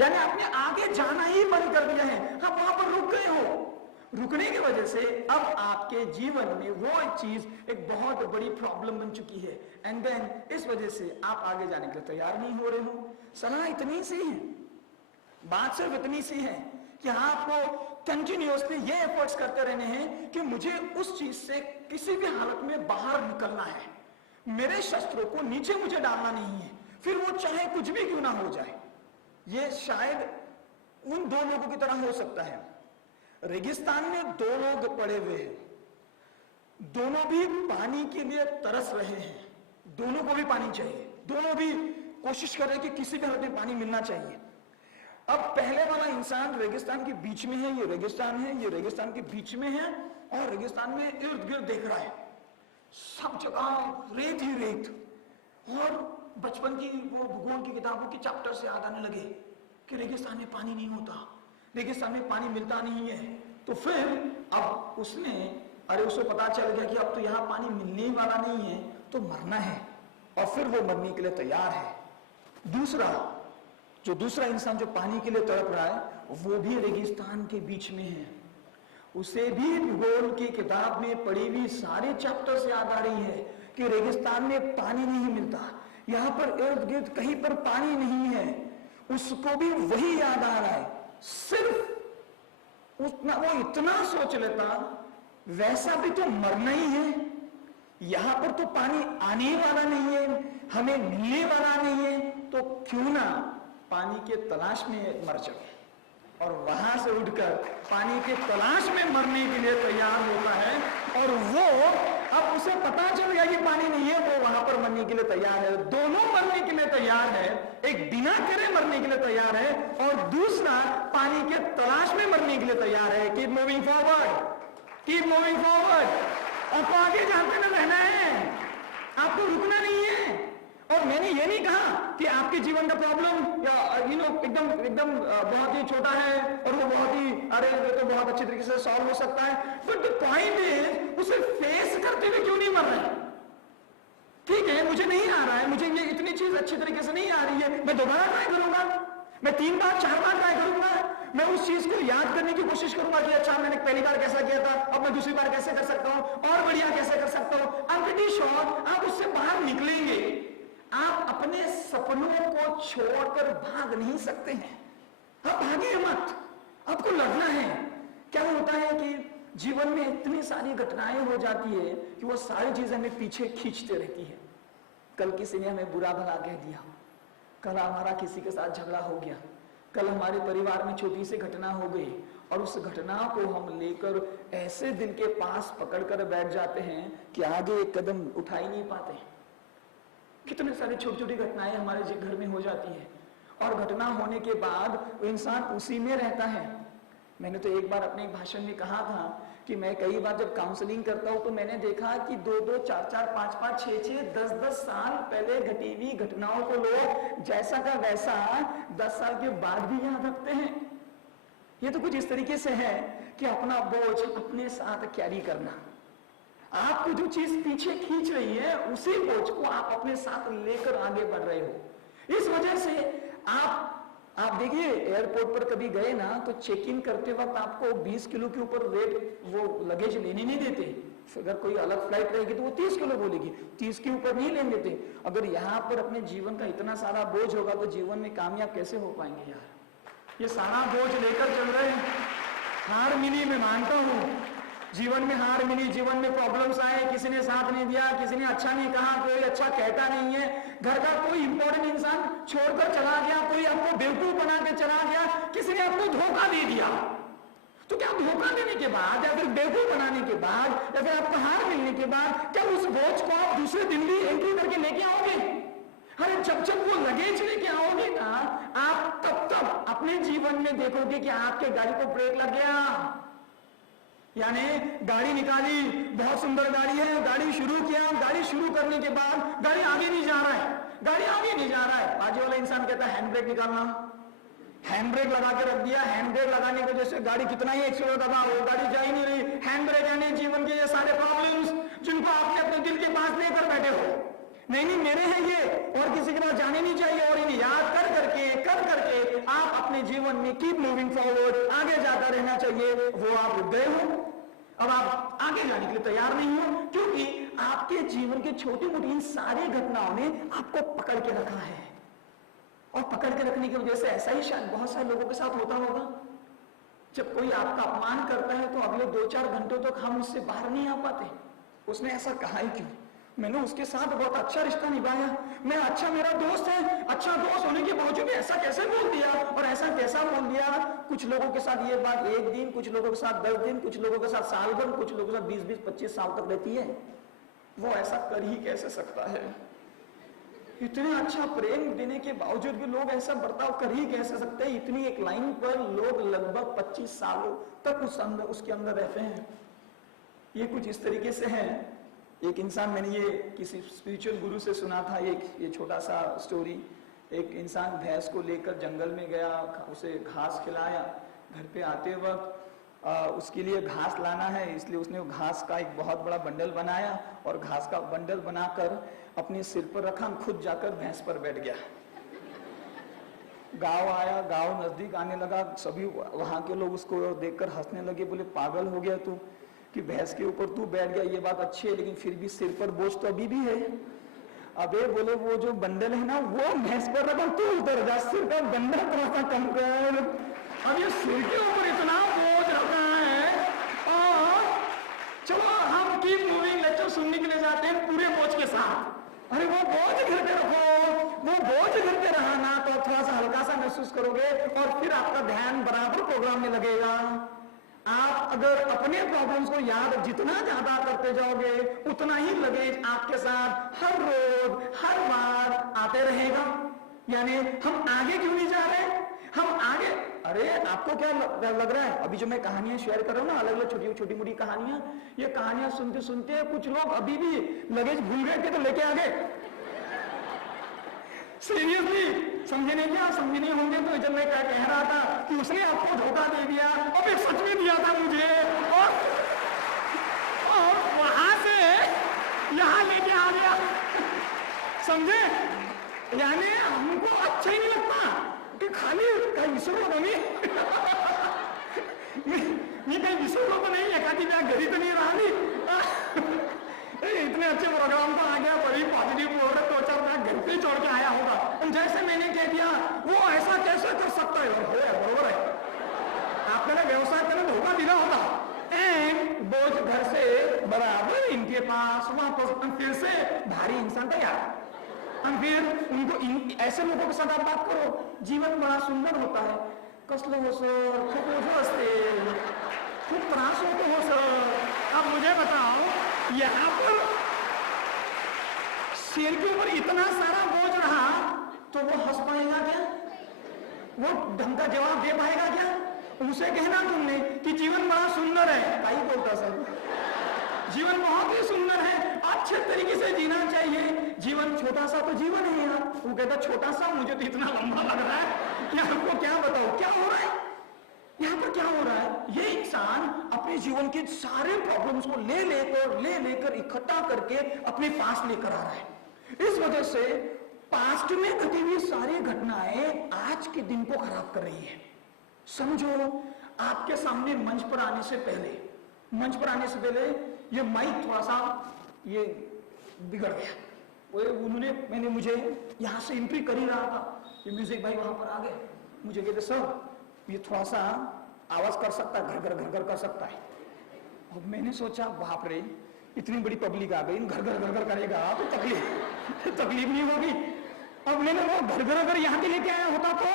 यानी आपने आगे जाना ही बंद कर दिया है, आप वहां पर रुक गए हो। रुकने की वजह से अब आपके जीवन में वो एक चीज एक बहुत बड़ी प्रॉब्लम बन चुकी है, एंड देन इस वजह से आप आगे जाने के लिए तैयार नहीं हो रहे हो। सलाह इतनी सी है, बात सिर्फ इतनी सी है कि आपको कंटिन्यूअसली ये एफर्ट्स करते रहने हैं कि मुझे उस चीज से किसी भी हालत में बाहर निकलना है, मेरे शस्त्रों को नीचे मुझे डालना नहीं है, फिर वो चाहे कुछ भी क्यों ना हो जाए। ये शायद उन दो लोगों की तरह हो सकता है, रेगिस्तान में दो लोग पड़े हुए हैं, दोनों भी पानी के लिए तरस रहे हैं, दोनों को भी पानी चाहिए, दोनों भी कोशिश कर रहे हैं कि किसी भी हालत में पानी मिलना चाहिए। अब पहले वाला इंसान रेगिस्तान के बीच में है, ये रेगिस्तान है, ये रेगिस्तान के बीच में है, और रेगिस्तान में इर्द गिर्द देख रहा है, सब जगह रेत ही रेत, और बचपन की वो भूगोल की किताबों के चैप्टर से याद आने लगे कि रेगिस्तान में पानी नहीं होता, रेगिस्तान में पानी मिलता नहीं है। तो फिर अब उसको पता चल गया कि अब तो यहाँ पानी मिलने वाला नहीं है, तो मरना है, और फिर वो मरने के लिए तैयार है। दूसरा इंसान जो पानी के लिए तड़प रहा है वो भी रेगिस्तान के बीच में है, उसे भी भूगोल की किताब में पढ़ी हुई सारे चैप्टर से याद आ रही है कि रेगिस्तान में पानी नहीं मिलता, यहाँ पर इर्द गिर्द कहीं पर पानी नहीं है, उसको भी वही याद आ रहा है। सिर्फ उतना वो इतना सोच लेता, वैसा भी तो मरना ही है, यहां पर तो पानी आने वाला नहीं है, हमें मिलने वाला नहीं है, तो क्यों ना पानी के तलाश में मर जाओ। और वहां से उठकर पानी के तलाश में मरने के लिए तैयार होता है, और वो अब उसे पता चल गया कि पानी नहीं है, वो वहां पर मरने के लिए तैयार है। दोनों मरने के लिए तैयार है, एक बिना करे मरने के लिए तैयार है, और दूसरा पानी के तलाश में मरने के लिए तैयार है। Keep moving forward, keep moving forward. आपको आगे जाते न रहना है, आपको रुकना नहीं है। और मैंने ये नहीं कहा कि आपके जीवन का प्रॉब्लम या एकदम बहुत ही छोटा है और वो बहुत ही तो बहुत अच्छी तरीके से सॉल्व हो सकता है, बट द पॉइंट इज उसे फेस करते हुए क्यों नहीं मर रहे। ठीक है, मुझे नहीं आ रहा है, मुझे ये इतनी चीज अच्छी तरीके से नहीं आ रही है, मैं दोबारा ट्राई करूंगा, मैं 3 बार 4 बार ट्राई करूंगा, मैं उस चीज को याद करने की कोशिश करूंगा कि अच्छा मैंने पहली बार कैसा किया था, अब मैं दूसरी बार कैसे कर सकता हूं, और बढ़िया कैसे कर सकता हूं। आई एम प्रीटी श्योर आप उससे बाहर निकलेंगे। आप अपने सपनों को छोड़कर भाग नहीं सकते हैं, आप भागे मत, आपको लड़ना है। क्या होता है कि जीवन में इतनी सारी घटनाएं हो जाती है कि वो सारी चीजें हमें पीछे खींचते रहती है। कल किसी ने हमें बुरा भला कह दिया, कल हमारा किसी के साथ झगड़ा हो गया, कल हमारे परिवार में छोटी सी घटना हो गई, और उस घटना को हम लेकर ऐसे दिल के पास पकड़कर बैठ जाते हैं कि आगे एक कदम उठा ही नहीं पाते। कितने सारी छोटी छोटी घटनाएं हमारे घर में हो जाती है, और घटना होने के बाद इंसान उसी में रहता है। मैंने तो एक बार अपने एक भाषण में कहा था कि मैं कई बार जब काउंसलिंग करता हूं तो मैंने देखा कि 2-2, 4-4, 5-5, 6-6, 10-10 साल पहले घटी हुई घटनाओं को लोग जैसा का वैसा 10 साल के बाद भी याद रखते हैं। ये तो कुछ इस तरीके से है कि अपना बोझ अपने साथ कैरी करना। आपको जो चीज पीछे खींच रही है उसी बोझ को आप अपने साथ लेकर आगे बढ़ रहे हो। इस वजह से आप देखिए एयरपोर्ट पर कभी गए ना तो चेक इन करते वक्त आपको 20 किलो के ऊपर वेट वो लगेज लेने नहीं देते। अगर कोई अलग फ्लाइट रहेगी तो वो 30 किलो बोलेगी, 30 के ऊपर नहीं लेने देते। अगर यहाँ पर अपने जीवन का इतना सारा बोझ होगा तो जीवन में कामयाब कैसे हो पाएंगे यार। ये सारा बोझ लेकर चल रहे हैं। हार मिली, मैं मानता हूँ जीवन में हार मिली, जीवन में प्रॉब्लम्स आए, किसी ने साथ नहीं दिया, किसी ने अच्छा नहीं कहा, कोई अच्छा कहता नहीं है, घर का कोई इंपॉर्टेंट इंसान छोड़कर चला गया, कोई आपको बेवकूफ बना के चला गया, किसी ने आपको धोखा दे दिया। तो क्या धोखा देने के बाद या फिर बेवकूफ बनाने के बाद या फिर आपको हार मिलने के बाद क्या उस बोझ को आप दूसरे दिन भी एंट्री करके लेके आओगे? अरे जब वो लगेज लेके आओगे ना, आप तब अपने जीवन में देखोगे कि आपके गाड़ी को ब्रेक लग गया, यानी गाड़ी निकाली, बहुत सुंदर गाड़ी है, गाड़ी शुरू किया, गाड़ी शुरू करने के बाद गाड़ी आगे नहीं जा रहा है, गाड़ी आगे नहीं जा रहा है। बाजू वाला इंसान कहता है हैंड ब्रेक निकालना, हैंड ब्रेक लगा के रख दिया, हैंड ब्रेक लगाने की वजह से गाड़ी कितना ही एक्सीलेटर दबा, वो गाड़ी जा ही नहीं रही। हैंड ब्रेक यानी जीवन के ये सारे प्रॉब्लम्स जिनको आपने अपने दिल के पास लेकर बैठे हो, नहीं नहीं मेरे हैं ये, और किसी के पास जाने नहीं चाहिए, और इन्हें याद कर करके आप अपने जीवन में कीप मूविंग फॉरवर्ड, आगे जाता रहना चाहिए। वो आप रुक गए हो, अब आप आगे जाने के लिए तैयार नहीं हो, क्योंकि आपके जीवन के छोटी मोटी इन सारी घटनाओं ने आपको पकड़ के रखा है। और पकड़ के रखने की वजह से ऐसा ही शायद बहुत सारे लोगों के साथ होता होगा, जब कोई आपका अपमान करता है तो अगले 2-4 घंटों तक हम उससे बाहर नहीं आ पाते। उसने ऐसा कहा ही क्यों, मैंने उसके साथ बहुत अच्छा रिश्ता निभाया, मैं अच्छा, मेरा दोस्त है, अच्छा दोस्त होने के बावजूद ऐसा कैसे बोल दिया, और ऐसा कैसा बोल दिया। कुछ लोगों के साथ ये बात 1 दिन, कुछ लोगों के साथ 10 दिन, कुछ लोगों के साथ साल भर, कुछ लोगों के साथ 20-25 साल तक रहती है। वो ऐसा कर ही कैसे सकता है, इतने अच्छा प्रेम देने के बावजूद भी लोग ऐसा बर्ताव कर ही कैसे सकते हैं। इतनी एक लाइन पर लोग लगभग 25 सालों तक उसके अंदर रहते हैं। ये कुछ इस तरीके से है। एक इंसान, मैंने ये किसी स्पिरिचुअल गुरु से सुना था, ये छोटा सा स्टोरी। एक इंसान भैंस को लेकर जंगल में गया, उसे घास खिलाया, घर पे आते वक्त उसके लिए घास लाना है, इसलिए उसने घास का एक बहुत बड़ा बंडल बनाया और घास का बंडल बनाकर अपने सिर पर रखा, खुद जाकर भैंस पर बैठ गया। गांव आया, गांव नजदीक आने लगा, सभी वहां के लोग उसको देखकर हंसने लगे, बोले पागल हो गया तू कि भैंस के ऊपर तू बैठ गया, ये बात अच्छी है लेकिन फिर भी सिर पर बोझ तो अभी भी है। अबे बोले वो जो बंडल है ना वो भैंस पर रखा, तू उतर जा, सिर का बंडल थोड़ा सा कम कर। अब ये सिर के ऊपर इतना बोझ रखा है। और चलो हम कीप मूविंग लेक्चर सुनने के लिए जाते हैं पूरे बोझ के साथ। अरे वो बोझ घर पे रखो, वो बोझ घर पे रहा ना तो थोड़ा सा हल्का सा महसूस करोगे और फिर आपका ध्यान बराबर प्रोग्राम में लगेगा। आप अगर अपने प्रॉब्लम्स को याद जितना ज्यादा करते जाओगे उतना ही लगेज आपके साथ हर रोज हर बार आते रहेगा। यानी हम आगे क्यों नहीं जा रहे, हम आगे, अरे आपको क्या लग रहा है, अभी जो मैं कहानियां शेयर कर रहा हूँ ना, अलग अलग छोटी मोटी कहानियां, ये कहानियां सुनते सुनते कुछ लोग अभी भी लगेज भूल गए थे तो लेके आ गए। सीरियसली समझे नहीं क्या, समझे नहीं होंगे तो जब मैं क्या कह रहा था कि उसने आपको धोखा दे दिया और एक सच में दिया था मुझे, और वहां से यहां लेके आ गया, समझे। यानी हमको अच्छा ही नहीं लगता कि खाली कहीं विसरलो तो नहीं मी काही विसरलो तो नहीं, एखादी बॅग घरी तो नहीं रहा नहीं। इतने अच्छे प्रोग्राम को आ गया, बड़ी पॉजिटिव बोल रहे, 2-4 बैग घर पे छोड़ के आया होगा, जैसे मैंने कह दिया वो ऐसा कैसे कर सकता है, बरोबर है, आपने व्यवसाय करने धोखा दिया होगा। एंड बोझ घर से बराबर इनके पास वापस, फिर से भारी इंसान तैयार। हम फिर उनको ऐसे लोगों के साथ आप बात करो, जीवन बड़ा सुंदर होता है, कसलं हो सर, खूप ओझं असते, खूप त्रास होतो हो सर। अब मुझे बताओ यहाँ पर शेर के ऊपर इतना सारा बोझ रहा तो वो हंस पाएगा क्या, वो ढंग का जवाब दे पाएगा क्या। उसे कहना तुमने कि जीवन बड़ा सुंदर है, भाई बोलता सर जीवन बहुत ही सुंदर है, अच्छे तरीके से जीना चाहिए, जीवन छोटा सा तो जीवन है यार। वो कहता छोटा सा, मुझे तो इतना लंबा लग रहा है कि आपको क्या बताओ क्या हो रहा है यहाँ पर, क्या हो रहा है। ये इंसान अपने जीवन के सारे प्रॉब्लम्स को ले लेकर इकट्ठा करके अपने पास लेकर आ रहा है। इस वजह से पास्ट में घटी हुई सारी घटनाएं आज के दिन को खराब कर रही है। समझो आपके सामने मंच पर आने से पहले ये माइक थोड़ा सा ये बिगड़ गया, उन्होंने मैंने मुझे यहाँ से एंट्री कर ही रहा था, ये म्यूजिक भाई वहां पर आ गए, मुझे कहते सर ये थोड़ा सा आवाज कर सकता है, घर घर कर सकता है। और मैंने सोचा बाप रे इतनी बड़ी पब्लिक आ गई, घर घर करेगा तो तकलीफ नहीं होगी। अब मैंने वो घर घर यहाँ के लेके आया होता तो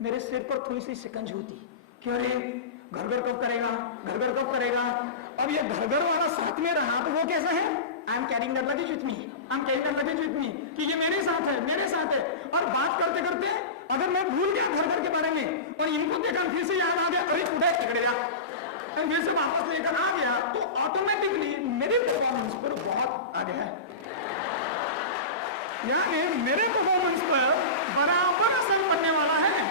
मेरे सिर पर थोड़ी सी शिकंज होती कि अरे घर घर कब करेगा। अब ये घर घर वाला साथ में रहा तो वो कैसा है, I am carrying that luggage with me, कि ये मेरे साथ है। और बात करते करते अगर मैं भूल गया घर के बारे में और इनको देखा फिर से याद आ गया, अरे उठे पकड़े जा, फिर से वापस लेकर आ गया, तो ऑटोमेटिकली मेरे परफॉर्मेंस पर बहुत आ गया है, यानी मेरे परफॉर्मेंस पर बराबर असर पड़ने वाला है।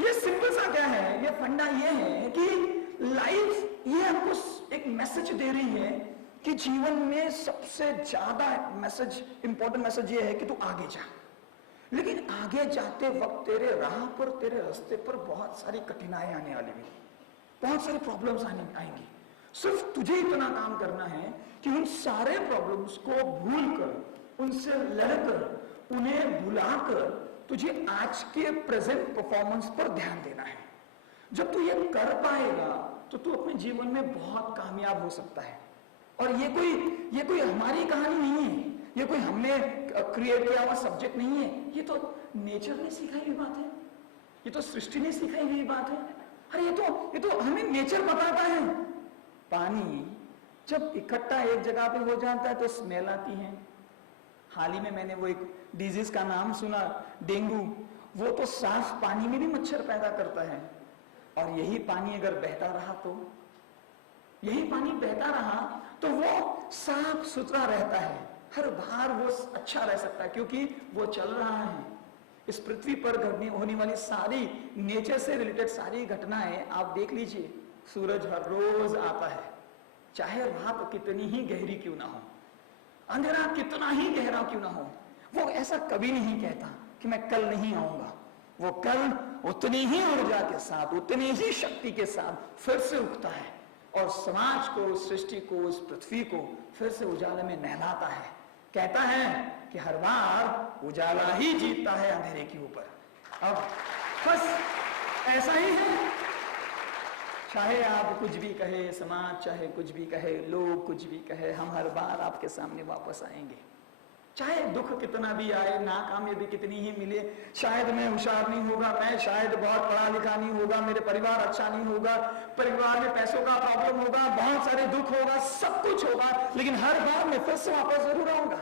ये सिंपल सा क्या है, ये फंडा ये है कि लाइफ ये हमको एक मैसेज दे रही है कि जीवन में सबसे ज्यादा मैसेज, इंपॉर्टेंट मैसेज ये है कि तू आगे जा। लेकिन आगे जाते वक्त तेरे राह पर, तेरे रास्ते पर बहुत सारी कठिनाई आने वाली है, बहुत सारी प्रॉब्लम्स आएंगी। सिर्फ तुझे इतना काम करना है कि उन सारे प्रॉब्लम्स को भूलकर, उनसे लड़कर, उन्हें भुलाकर तुझे आज के प्रेजेंट परफॉर्मेंस पर ध्यान देना है। जब तू ये कर पाएगा तो तू अपने जीवन में बहुत कामयाब हो सकता है। और ये कोई हमारी कहानी नहीं है, ये कोई हमने क्रिएट किया हुआ सब्जेक्ट नहीं है, ये तो नेचर ने सिखाई हुई बात है, ये तो सृष्टि ने सिखाई हुई बात है। अरे ये तो हमें नेचर बताता है। पानी जब इकट्ठा एक जगह पे हो जाता है तो स्मेल आती है। हाल ही में मैंने वो एक डिजीज का नाम सुना, डेंगू। वो तो साफ पानी में भी मच्छर पैदा करता है। और यही पानी अगर बहता रहा तो वो साफ सुथरा रहता है, हर बार वो अच्छा रह सकता है, क्योंकि वो चल रहा है। इस पृथ्वी पर होने वाली सारी नेचर से रिलेटेड सारी घटनाएं आप देख लीजिए। सूरज हर रोज आता है, चाहे रात कितनी ही गहरी क्यों ना हो, अंधेरा कितना ही गहरा क्यों ना हो, वो ऐसा कभी नहीं कहता कि मैं कल नहीं आऊंगा। वो कल उतनी ही ऊर्जा के साथ, उतनी ही शक्ति के साथ फिर से उठता है और समाज को, सृष्टि को, उस पृथ्वी को फिर से उजाले में नहलाता है। कहता है कि हर बार उजाला ही जीतता है अंधेरे के ऊपर। अब बस ऐसा ही है। चाहे आप कुछ भी कहे, समाज चाहे कुछ भी कहे, लोग कुछ भी कहे, हम हर बार आपके सामने वापस आएंगे। चाहे दुख कितना भी आए, नाकामयाबी कितनी ही मिले, शायद मैं होशियार नहीं होगा, मैं शायद बहुत पढ़ा लिखा नहीं होगा, मेरे परिवार अच्छा नहीं होगा, परिवार में पैसों का प्रॉब्लम होगा, बहुत सारे दुख होगा, सब कुछ होगा, लेकिन हर बार मैं फिर से वापस जरूर आऊंगा,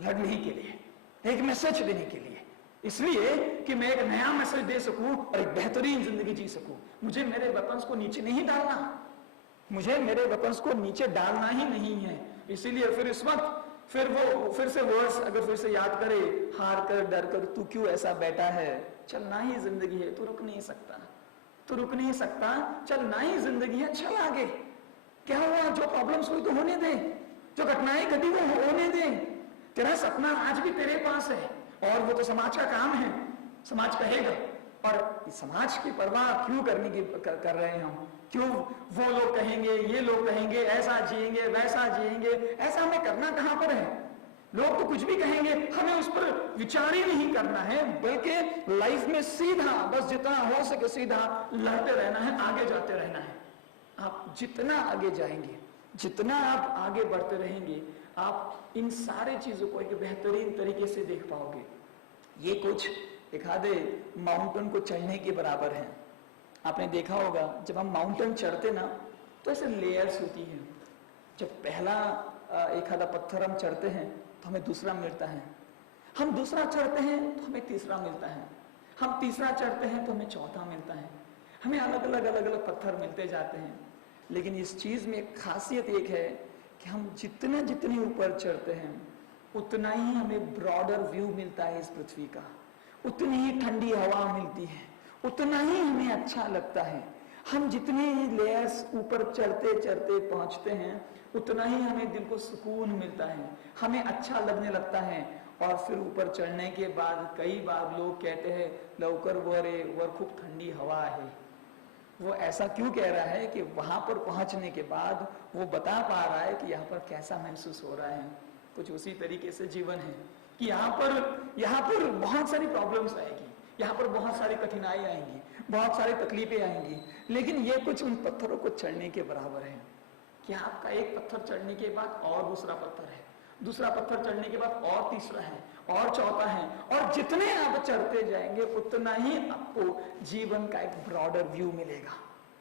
लड़ने के लिए, एक मैसेज देने के लिए, इसलिए कि मैं एक नया मैसेज दे सकूं और एक बेहतरीन जिंदगी जी सकूं। मुझे मेरे वेपन्स को नीचे नहीं डालना, मुझे मेरे वेपन्स को नीचे डालना ही नहीं है। इसीलिए फिर इस वक्त फिर से वर्ड्स अगर फिर से याद करे, हार कर, डर कर, तू क्यों ऐसा बैठा है, चलना ही जिंदगी है, तू रुक नहीं सकता, तू रुक नहीं सकता, चलना ही जिंदगी है, चल आगे। क्या हुआ, जो प्रॉब्लम्स हुई तो होने दे, जो घटनाएं घटी वो होने दे, तेरा सपना आज भी तेरे पास है और वो तो समाज का काम है, समाज कहेगा। और समाज की परवाह क्यों कर रहे हैं हम, क्यों वो लोग कहेंगे, ये लोग कहेंगे, ऐसा जिएंगे, वैसा जिएंगे, ऐसा हमें करना कहां पर है। लोग तो कुछ भी कहेंगे, हमें उस पर विचार ही नहीं करना है, बल्कि लाइफ में सीधा, बस जितना हो सके सीधा लड़ते रहना है, आगे जाते रहना है। आप जितना आगे जाएंगे, जितना आप आगे बढ़ते रहेंगे, आप इन सारे चीजों को एक बेहतरीन तरीके से देख पाओगे। ये कुछ एक आधे माउंटेन को चढ़ने के बराबर है। आपने देखा होगा जब हम माउंटेन चढ़ते ना तो ऐसे लेयर्स होती हैं। जब पहला एक आधा पत्थर हम चढ़ते हैं तो हमें दूसरा मिलता है, हम दूसरा चढ़ते हैं तो हमें तीसरा मिलता है, हम तीसरा चढ़ते हैं तो हमें चौथा मिलता है, हमें अलग अलग पत्थर मिलते जाते हैं। लेकिन इस चीज में एक खासियत एक है कि हम जितने ऊपर चढ़ते हैं उतना ही हमें ब्रॉडर व्यू मिलता है इस पृथ्वी का, उतनी ही ठंडी हवा मिलती है, उतना ही हमें अच्छा लगता है। हम जितने ही लेयर्स ऊपर चढ़ते चढ़ते पहुंचते हैं उतना ही हमें दिल को सुकून मिलता है, हमें अच्छा लगने लगता है। और फिर ऊपर चढ़ने के बाद कई बार लोग कहते हैं लवकर वर खूब ठंडी हवा है। वो ऐसा क्यों कह रहा है कि वहां पर पहुंचने के बाद वो बता पा रहा है कि यहाँ पर कैसा महसूस हो रहा है। कुछ उसी तरीके से जीवन है कि यहाँ पर बहुत सारी प्रॉब्लम्स आएगी, यहाँ पर बहुत सारी कठिनाई आएंगी, बहुत सारी तकलीफें आएंगी, लेकिन ये कुछ उन पत्थरों को चढ़ने के बराबर है कि आपका एक पत्थर चढ़ने के बाद और दूसरा पत्थर है, दूसरा पत्थर चढ़ने के बाद और तीसरा है और चौथा है, और जितने आप चढ़ते जाएंगे उतना ही आपको जीवन का एक ब्रॉडर व्यू मिलेगा।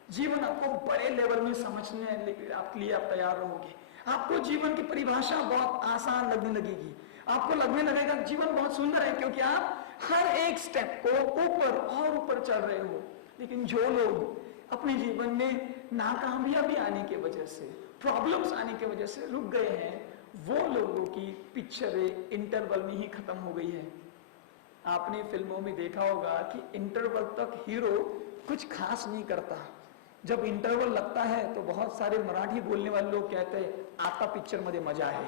जीवन आपको बड़े लेवल में समझने आपके लिए आप तैयार रहोगे। आपको जीवन की परिभाषा बहुत आसान लगने लगेगी, आपको लगने लगेगा जीवन बहुत सुंदर है, क्योंकि आप हर एक स्टेप को ऊपर और ऊपर चढ़ रहे हो। लेकिन जो लोग अपने जीवन में नाकामयाबी आने की वजह से, प्रॉब्लम्स आने की वजह से रुक गए हैं, वो लोगों की पिक्चर इंटरवल में ही खत्म हो गई है। आपने फिल्मों में देखा होगा कि इंटरवल तक हीरो कुछ खास नहीं करता। जब इंटरवल लगता है तो बहुत सारे मराठी बोलने वाले लोग कहते हैं आता पिक्चर मध्ये मजा है।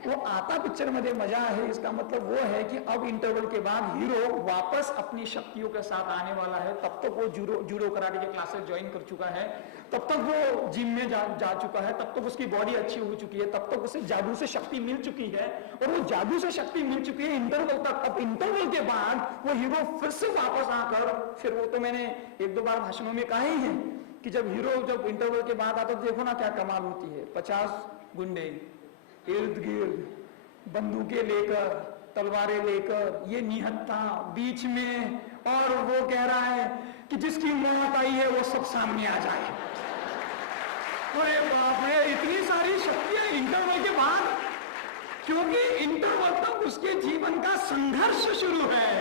वो आता पिक्चर मध्ये मजा है, इसका मतलब वो है कि अब इंटरवल के बाद हीरो वापस अपनी शक्तियों के साथ आने वाला है। तब तक वो जूडो कराटे के क्लासेस ज्वाइन कर चुका है, तब तक वो जिम में जा चुका है, तब तक उसकी बॉडी अच्छी हो चुकी है, तब तक उसे जादू से शक्ति मिल चुकी है, और वो जादू से शक्ति मिल चुकी है इंटरवल तक। अब इंटरवल के बाद वो हीरो फिर से वापस आकर, फिर वो तो मैंने एक दो बार भाषणों में कहा ही है कि जब इंटरवल के बाद आता तो देखो ना क्या कमाल होती है। 50 गुंडे इर्द गिर्द बंदूकें लेकर, तलवारें लेकर, ये निहत्था बीच में, और वो कह रहा है कि जिसकी मौत आई है वो सब सामने आ जाए। अरे बाप रे, इतनी सारी शक्तियां इंटरवल के बाद, क्योंकि इंटरवल तक उसके जीवन का संघर्ष शुरू है,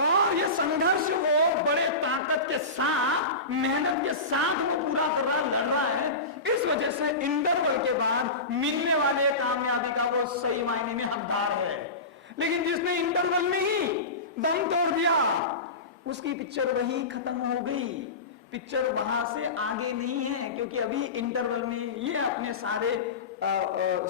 और ये संघर्ष वो बड़े ताकत के साथ, मेहनत के साथ वो पूरा कर रहा, लड़ रहा है। इस वजह से इंटरवल के बाद मिलने वाले कामयाबी का वो सही मायने में हकदार है। लेकिन जिसने इंटरवल में ही दम तोड़ दिया, उसकी पिक्चर वहीं खत्म हो गई। पिक्चर वहां से आगे नहीं है, क्योंकि अभी इंटरवल में ये अपने सारे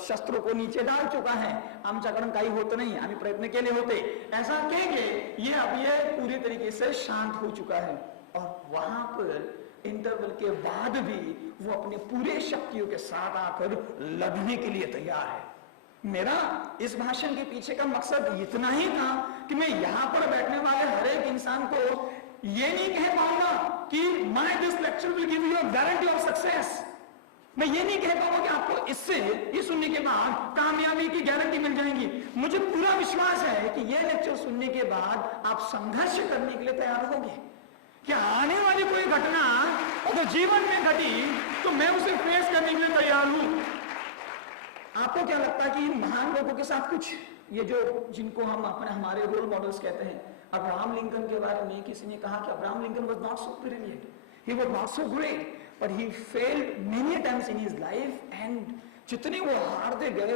शस्त्रों को नीचे डाल चुका है। आमच्याकडून काही होत नाही, आम्ही प्रयत्न केले होते, ऐसा कहेंगे, ये अब ये पूरी तरीके से शांत हो चुका है। और वहां पर इंटरवल के बाद भी वो अपने पूरे शक्तियों के साथ आकर लड़ने के लिए तैयार है। मेरा इस भाषण के पीछे का मकसद इतना ही था कि मैं यहां पर बैठने वाले हर एक इंसान को ये नहीं कह पाऊंगा कि my this lecture will give you a guarantee of success. मैं ये नहीं कह पाऊंगा कि आपको इससे ये सुनने के बाद कामयाबी की गारंटी मिल जाएगी। मुझे पूरा विश्वास है कि ये लेक्चर सुनने के बाद आप संघर्ष करने के लिए तैयार होंगे कि आने वाली कोई घटना अगर जीवन में घटी तो मैं उसे फेस करने के लिए तैयार हूं। आपको क्या लगता है कि महान लोगों के साथ कुछ, ये जो जिनको हम हमारे रोल मॉडल्स कहते हैं, अब्राहम लिंकन के बारे में किसी ने कहा कि Abraham Lincoln was not so brilliant, he was not so great, but he failed many times in his life, and जितने वो हारते गए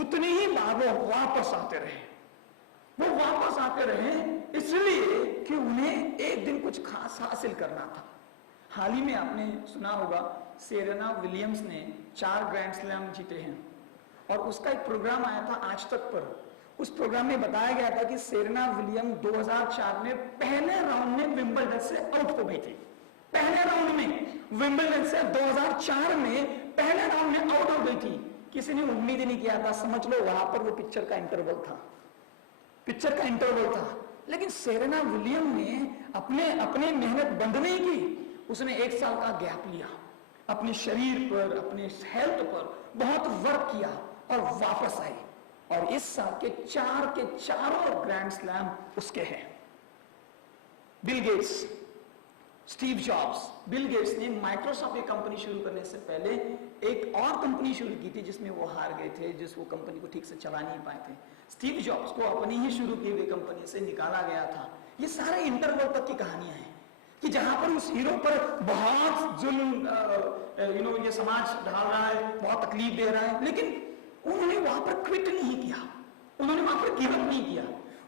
उतने ही बार वो वापस आते रहे। वो वापस आते रहे इसलिए कि उन्हें एक दिन कुछ खास हासिल करना था। हाल ही में आपने सुना होगा सेरेना विलियम्स ने 4 ग्रैंड स्लैम जीते हैं, और उसका एक प्रोग्राम आया था आज तक पर। उस प्रोग्राम में बताया गया था कि सेरेना विलियम्स 2004 में पहले राउंड में विंबलडन से आउट हो गई थी। पहले राउंड में विंबलडन से 2004 में पहले राउंड में आउट हो गई थी। किसी ने उम्मीद नहीं किया था। समझ लो वहां पर वो पिक्चर का इंटरवल था, पिक्चर का इंटरवल था। लेकिन सेरेना विलियम ने अपने मेहनत बंद नहीं की। उसने 1 साल का गैप लिया, अपने शरीर पर, अपने हेल्थ पर बहुत वर्क किया और वापस आई, और इस साल के 4 के चारों ग्रैंड स्लैम उसके हैं। Bill Gates, Steve jobs, Bill Gates ने माइक्रोसॉफ्ट की कंपनी शुरू करने से पहले एक और कंपनी शुरू की थी जिसमें वो हार गए थे, जिस वो कंपनी को ठीक से चला नहीं पाए थे। स्टीव जॉब्स को अपनी ही शुरू की हुई कंपनी से निकाला गया था। ये सारे इंटरवल तक की कहानियां हैं कि जहां पर उस हीरो पर बहुत जुल्म ये समाज ढाल रहा है, बहुत तकलीफ दे रहा है, लेकिन उन्होंने वहां पर क्विट नहीं किया, उन्होंने वहां पर गिव अप नहीं किया।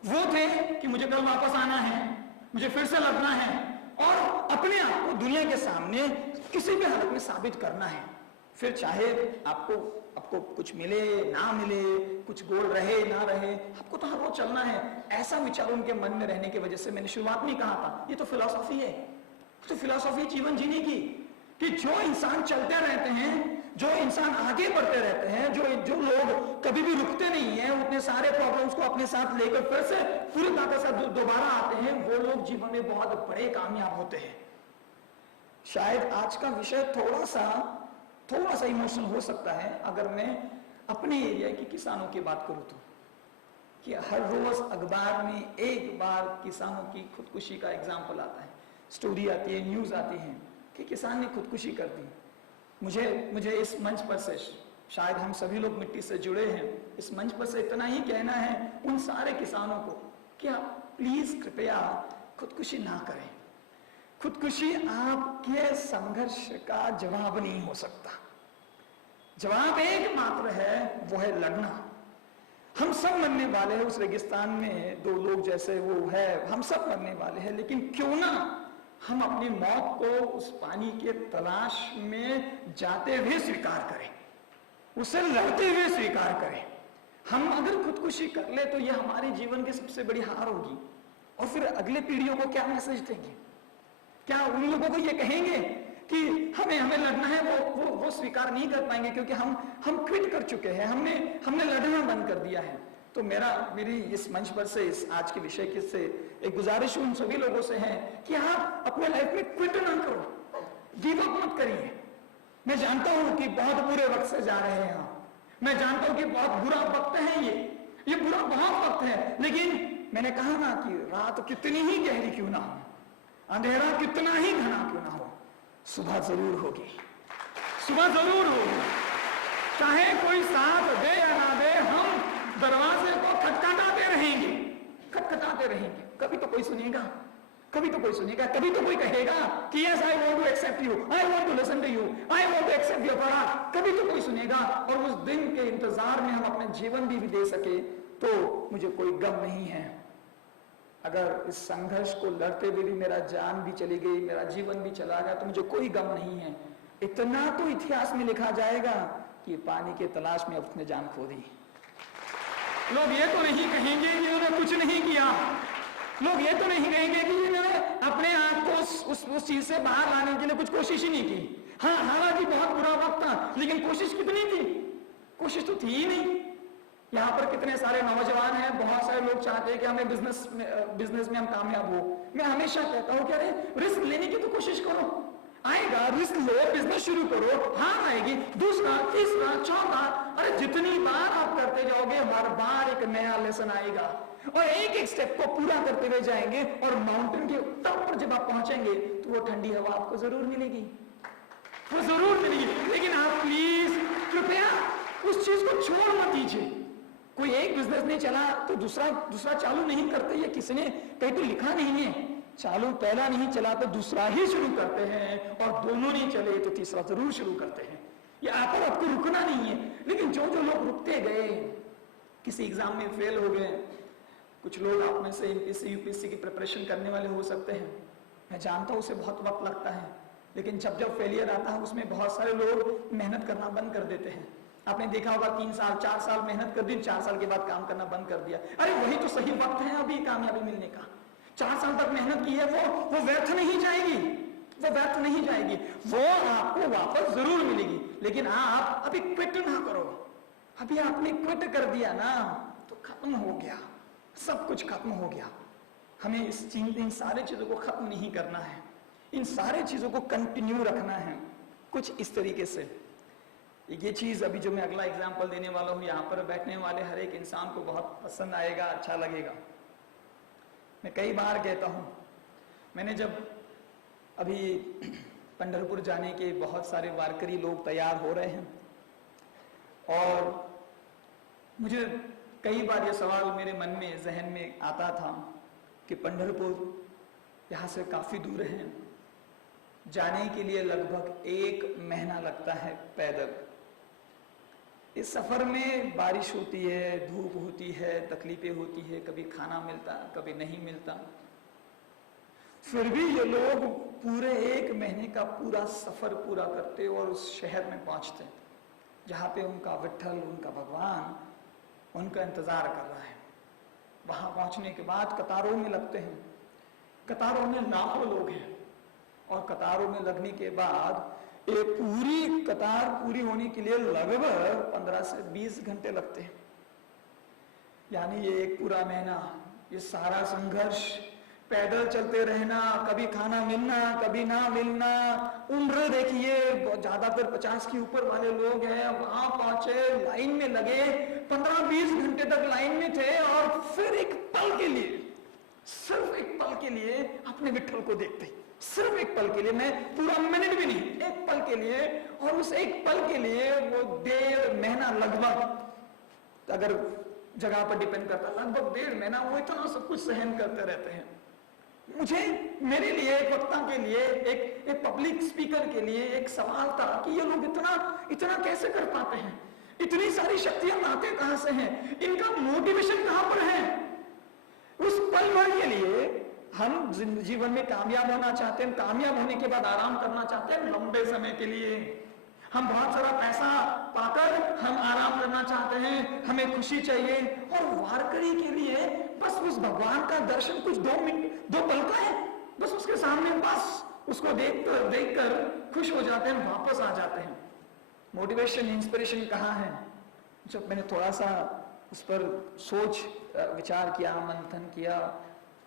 वो थे कि मुझे कल वापस आना है, मुझे फिर से लड़ना है, और अपने आप को दुनिया के सामने किसी भी हालत में साबित करना है। फिर चाहे आपको कुछ मिले ना मिले, कुछ गोल रहे ना रहे, आपको तो हर रोज चलना है। ऐसा विचार उनके मन में रहने की वजह से मैंने शुरुआत में कहा था, ये तो फिलॉसफी है, तो फिलॉसफी जीवन जीने की, कि जो इंसान चलते रहते हैं, जो इंसान आगे बढ़ते रहते हैं, जो लोग कभी भी रुकते नहीं है, उतने सारे प्रॉब्लम्स को अपने साथ लेकर फिर से पूरी ताकत से दोबारा आते हैं, वो लोग जीवन में बहुत बड़े कामयाब होते हैं। शायद आज का विषय थोड़ा सा इमोशनल हो सकता है अगर मैं अपने एरिया के किसानों की बात करूं तो, कि हर रोज अखबार में एक बार किसानों की खुदकुशी का एग्जाम्पल आता है, स्टोरी आती है, न्यूज आती है कि किसान ने खुदकुशी कर दी। मुझे इस मंच पर से, शायद हम सभी लोग मिट्टी से जुड़े हैं, इस मंच पर से इतना ही कहना है उन सारे किसानों को कि आप प्लीज कृपया खुदकुशी ना करें। खुदकुशी आपके संघर्ष का जवाब नहीं हो सकता। जवाब एकमात्र है, वो है लड़ना। हम सब मरने वाले हैं, उस रेगिस्तान में 2 लोग जैसे वो है, हम सब मरने वाले हैं, लेकिन क्यों ना हम अपनी मौत को उस पानी के तलाश में जाते हुए स्वीकार करें, उसे लड़ते हुए स्वीकार करें। हम अगर खुदकुशी कर ले तो यह हमारे जीवन की सबसे बड़ी हार होगी। और फिर अगले पीढ़ियों को क्या मैसेज देंगे? क्या उन लोगों को यह कहेंगे कि हमें लड़ना है? वो स्वीकार नहीं कर पाएंगे, क्योंकि हम क्विट कर चुके हैं, हमने लड़ना बंद कर दिया है। तो मेरी इस मंच पर से इस आज के विषय के से एक गुजारिश उन सभी लोगों से है कि आप अपने लाइफ में क्विट ना करो, गिव अप मत करिए। मैं जानता हूं कि बहुत बुरे वक्त से जा रहे हैं आप, मैं जानता हूं कि बहुत बुरा वक्त है, ये बुरा बहुत वक्त है, लेकिन मैंने कहा ना कि रात कितनी ही गहरी क्यों ना हो, अंधेरा कितना ही घना क्यों ना हो, सुबह जरूर होगी, सुबह जरूर होगी। चाहे कोई साथ दे या ना दे, हम दरवाजे को खटखटाते रहेंगे, खटखटाते रहेंगे। कभी तो कोई सुनेगा, कभी तो कोई सुनेगा, कभी तो कोई कहेगा कि yes I want to accept you, I want to listen to you, I want to accept your product. कभी तो कोई सुनेगा, और उस दिन के इंतजार में हम अपने जीवन भी दे सके तो मुझे कोई गम नहीं है। अगर इस संघर्ष को लड़ते हुए भी मेरा जान भी चली गई, मेरा जीवन भी चला गया, तो मुझे कोई गम नहीं है। इतना तो इतिहास में लिखा जाएगा कि पानी के तलाश में उसने जान खो दी। लोग ये तो नहीं कहेंगे कि इन्होंने कुछ नहीं किया, लोग ये तो नहीं कहेंगे कि इन्होंने अपने आप को उस चीज से बाहर लाने के लिए कुछ कोशिश ही नहीं की। हाँ, हालांकि बहुत बुरा वक्त था, लेकिन कोशिश कितनी थी? कोशिश तो थी ही नहीं। यहाँ पर कितने सारे नौजवान हैं, बहुत सारे लोग चाहते हैं कि हमें बिजनेस में हम कामयाब हो। मैं हमेशा कहता हूँ कि अरे रिस्क लेने की तो कोशिश करो, आएगा, रिस्क लो, बिजनेस शुरू करो, हार आएगी, दूसरा, तीसरा, चौथा, अरे जितनी बार आप करते जाओगे हर बार एक नया लेसन आएगा, और एक एक स्टेप को पूरा करते हुए जाएंगे, और माउंटेन के टॉप पर जब आप पहुंचेंगे तो वो ठंडी हवा आपको जरूर मिलेगी, वो जरूर मिलेगी। लेकिन आप प्लीज कृपया उस चीज को छोड़ मत दीजिए। कोई एक बिजनेस नहीं चला तो दूसरा चालू नहीं करते, ये किसी ने कहीं तो लिखा नहीं है। चालू पहला नहीं चला तो दूसरा ही शुरू करते हैं, और दोनों नहीं चले तो तीसरा जरूर शुरू करते हैं। ये आपको रुकना नहीं है। लेकिन जो लोग रुकते गए, किसी एग्जाम में फेल हो गए, कुछ लोग आप में से एमपीएससी यूपीएससी की प्रिपरेशन करने वाले हो सकते हैं, मैं जानता हूं उसे बहुत वक्त लगता है, लेकिन जब फेलियर आता है उसमें बहुत सारे लोग मेहनत करना बंद कर देते हैं। आपने देखा होगा 3 साल 4 साल मेहनत कर दी, 4 साल के बाद काम करना बंद कर दिया। अरे वही तो सही वक्त है अभी कामयाबी मिलने का। 4 साल तक मेहनत की है, वो व्यर्थ नहीं जाएगी, वो व्यर्थ नहीं जाएगी, वो आपको वापस जरूर मिलेगी। लेकिन आप अभी क्विट ना करो। अभी आपने क्विट कर दिया ना तो खत्म हो गया, सब कुछ खत्म हो गया। हमें इन सारी चीजों को खत्म नहीं करना है, इन सारी चीजों को कंटिन्यू रखना है कुछ इस तरीके से। ये चीज अभी जो मैं अगला एग्जाम्पल देने वाला हूँ, यहाँ पर बैठने वाले हर एक इंसान को बहुत पसंद आएगा, अच्छा लगेगा। मैं कई बार कहता हूँ, मैंने जब अभी पंढरपुर जाने के बहुत सारे वारकरी लोग तैयार हो रहे हैं, और मुझे कई बार ये सवाल मेरे मन में जहन में आता था कि पंढरपुर यहाँ से काफी दूर है, जाने के लिए लगभग 1 महीना लगता है पैदल। इस सफर में बारिश होती है, धूप होती है, तकलीफें होती है, कभी खाना मिलता, कभी नहीं मिलता। फिर भी ये लोग पूरे 1 महीने का पूरा सफर पूरा करते और उस शहर में पहुंचते जहाँ पे उनका विट्ठल, उनका भगवान उनका इंतजार कर रहा है। वहां पहुंचने के बाद कतारों में लगते हैं, कतारों में लाखों लोग हैं, और कतारों में लगने के बाद एक पूरी कतार पूरी होने के लिए लगभग 15 से 20 घंटे लगते हैं। यानी ये 1 पूरा महीना, ये सारा संघर्ष, पैदल चलते रहना, कभी खाना मिलना, कभी ना मिलना। उम्र देखिए, ज्यादातर 50 के ऊपर वाले लोग हैं। वहां पहुंचे, लाइन में लगे, 15-20 घंटे तक लाइन में थे, और फिर एक पल के लिए, सिर्फ एक पल के लिए अपने विट्ठल को देखते, सिर्फ एक पल के लिए, मैं पूरा मिनट भी नहीं, एक पल के लिए। और उस एक पल के लिए वो 1.5 महीना लगभग, अगर जगह पर डिपेंड करता, लगभग 1.5 महीना वो इतना सब कुछ सहन करते रहते हैं। मुझे, मेरे लिए, एक वक्ता के लिए, एक पब्लिक स्पीकर के लिए एक सवाल था कि ये लोग इतना कैसे कर पाते हैं। इतनी सारी शक्तियां लाते कहां से हैं? इनका मोटिवेशन कहां पर है? उस पल भर के लिए हम जीवन में कामयाब होना चाहते हैं, कामयाब होने के बाद आराम करना चाहते हैं लंबे समय के लिए। हम बहुत सारा पैसा पाकर हम आराम करना चाहते हैं, हमें खुशी चाहिए, और वारकरी के लिए बस उस भगवान का दर्शन कुछ 2 मिनट 2 पल का है, बस उसके सामने बस उसको देखकर खुश हो जाते हैं, वापस आ जाते हैं। मोटिवेशन, इंस्पिरेशन कहाँ है? जब मैंने थोड़ा सा उस पर सोच विचार किया, मंथन किया,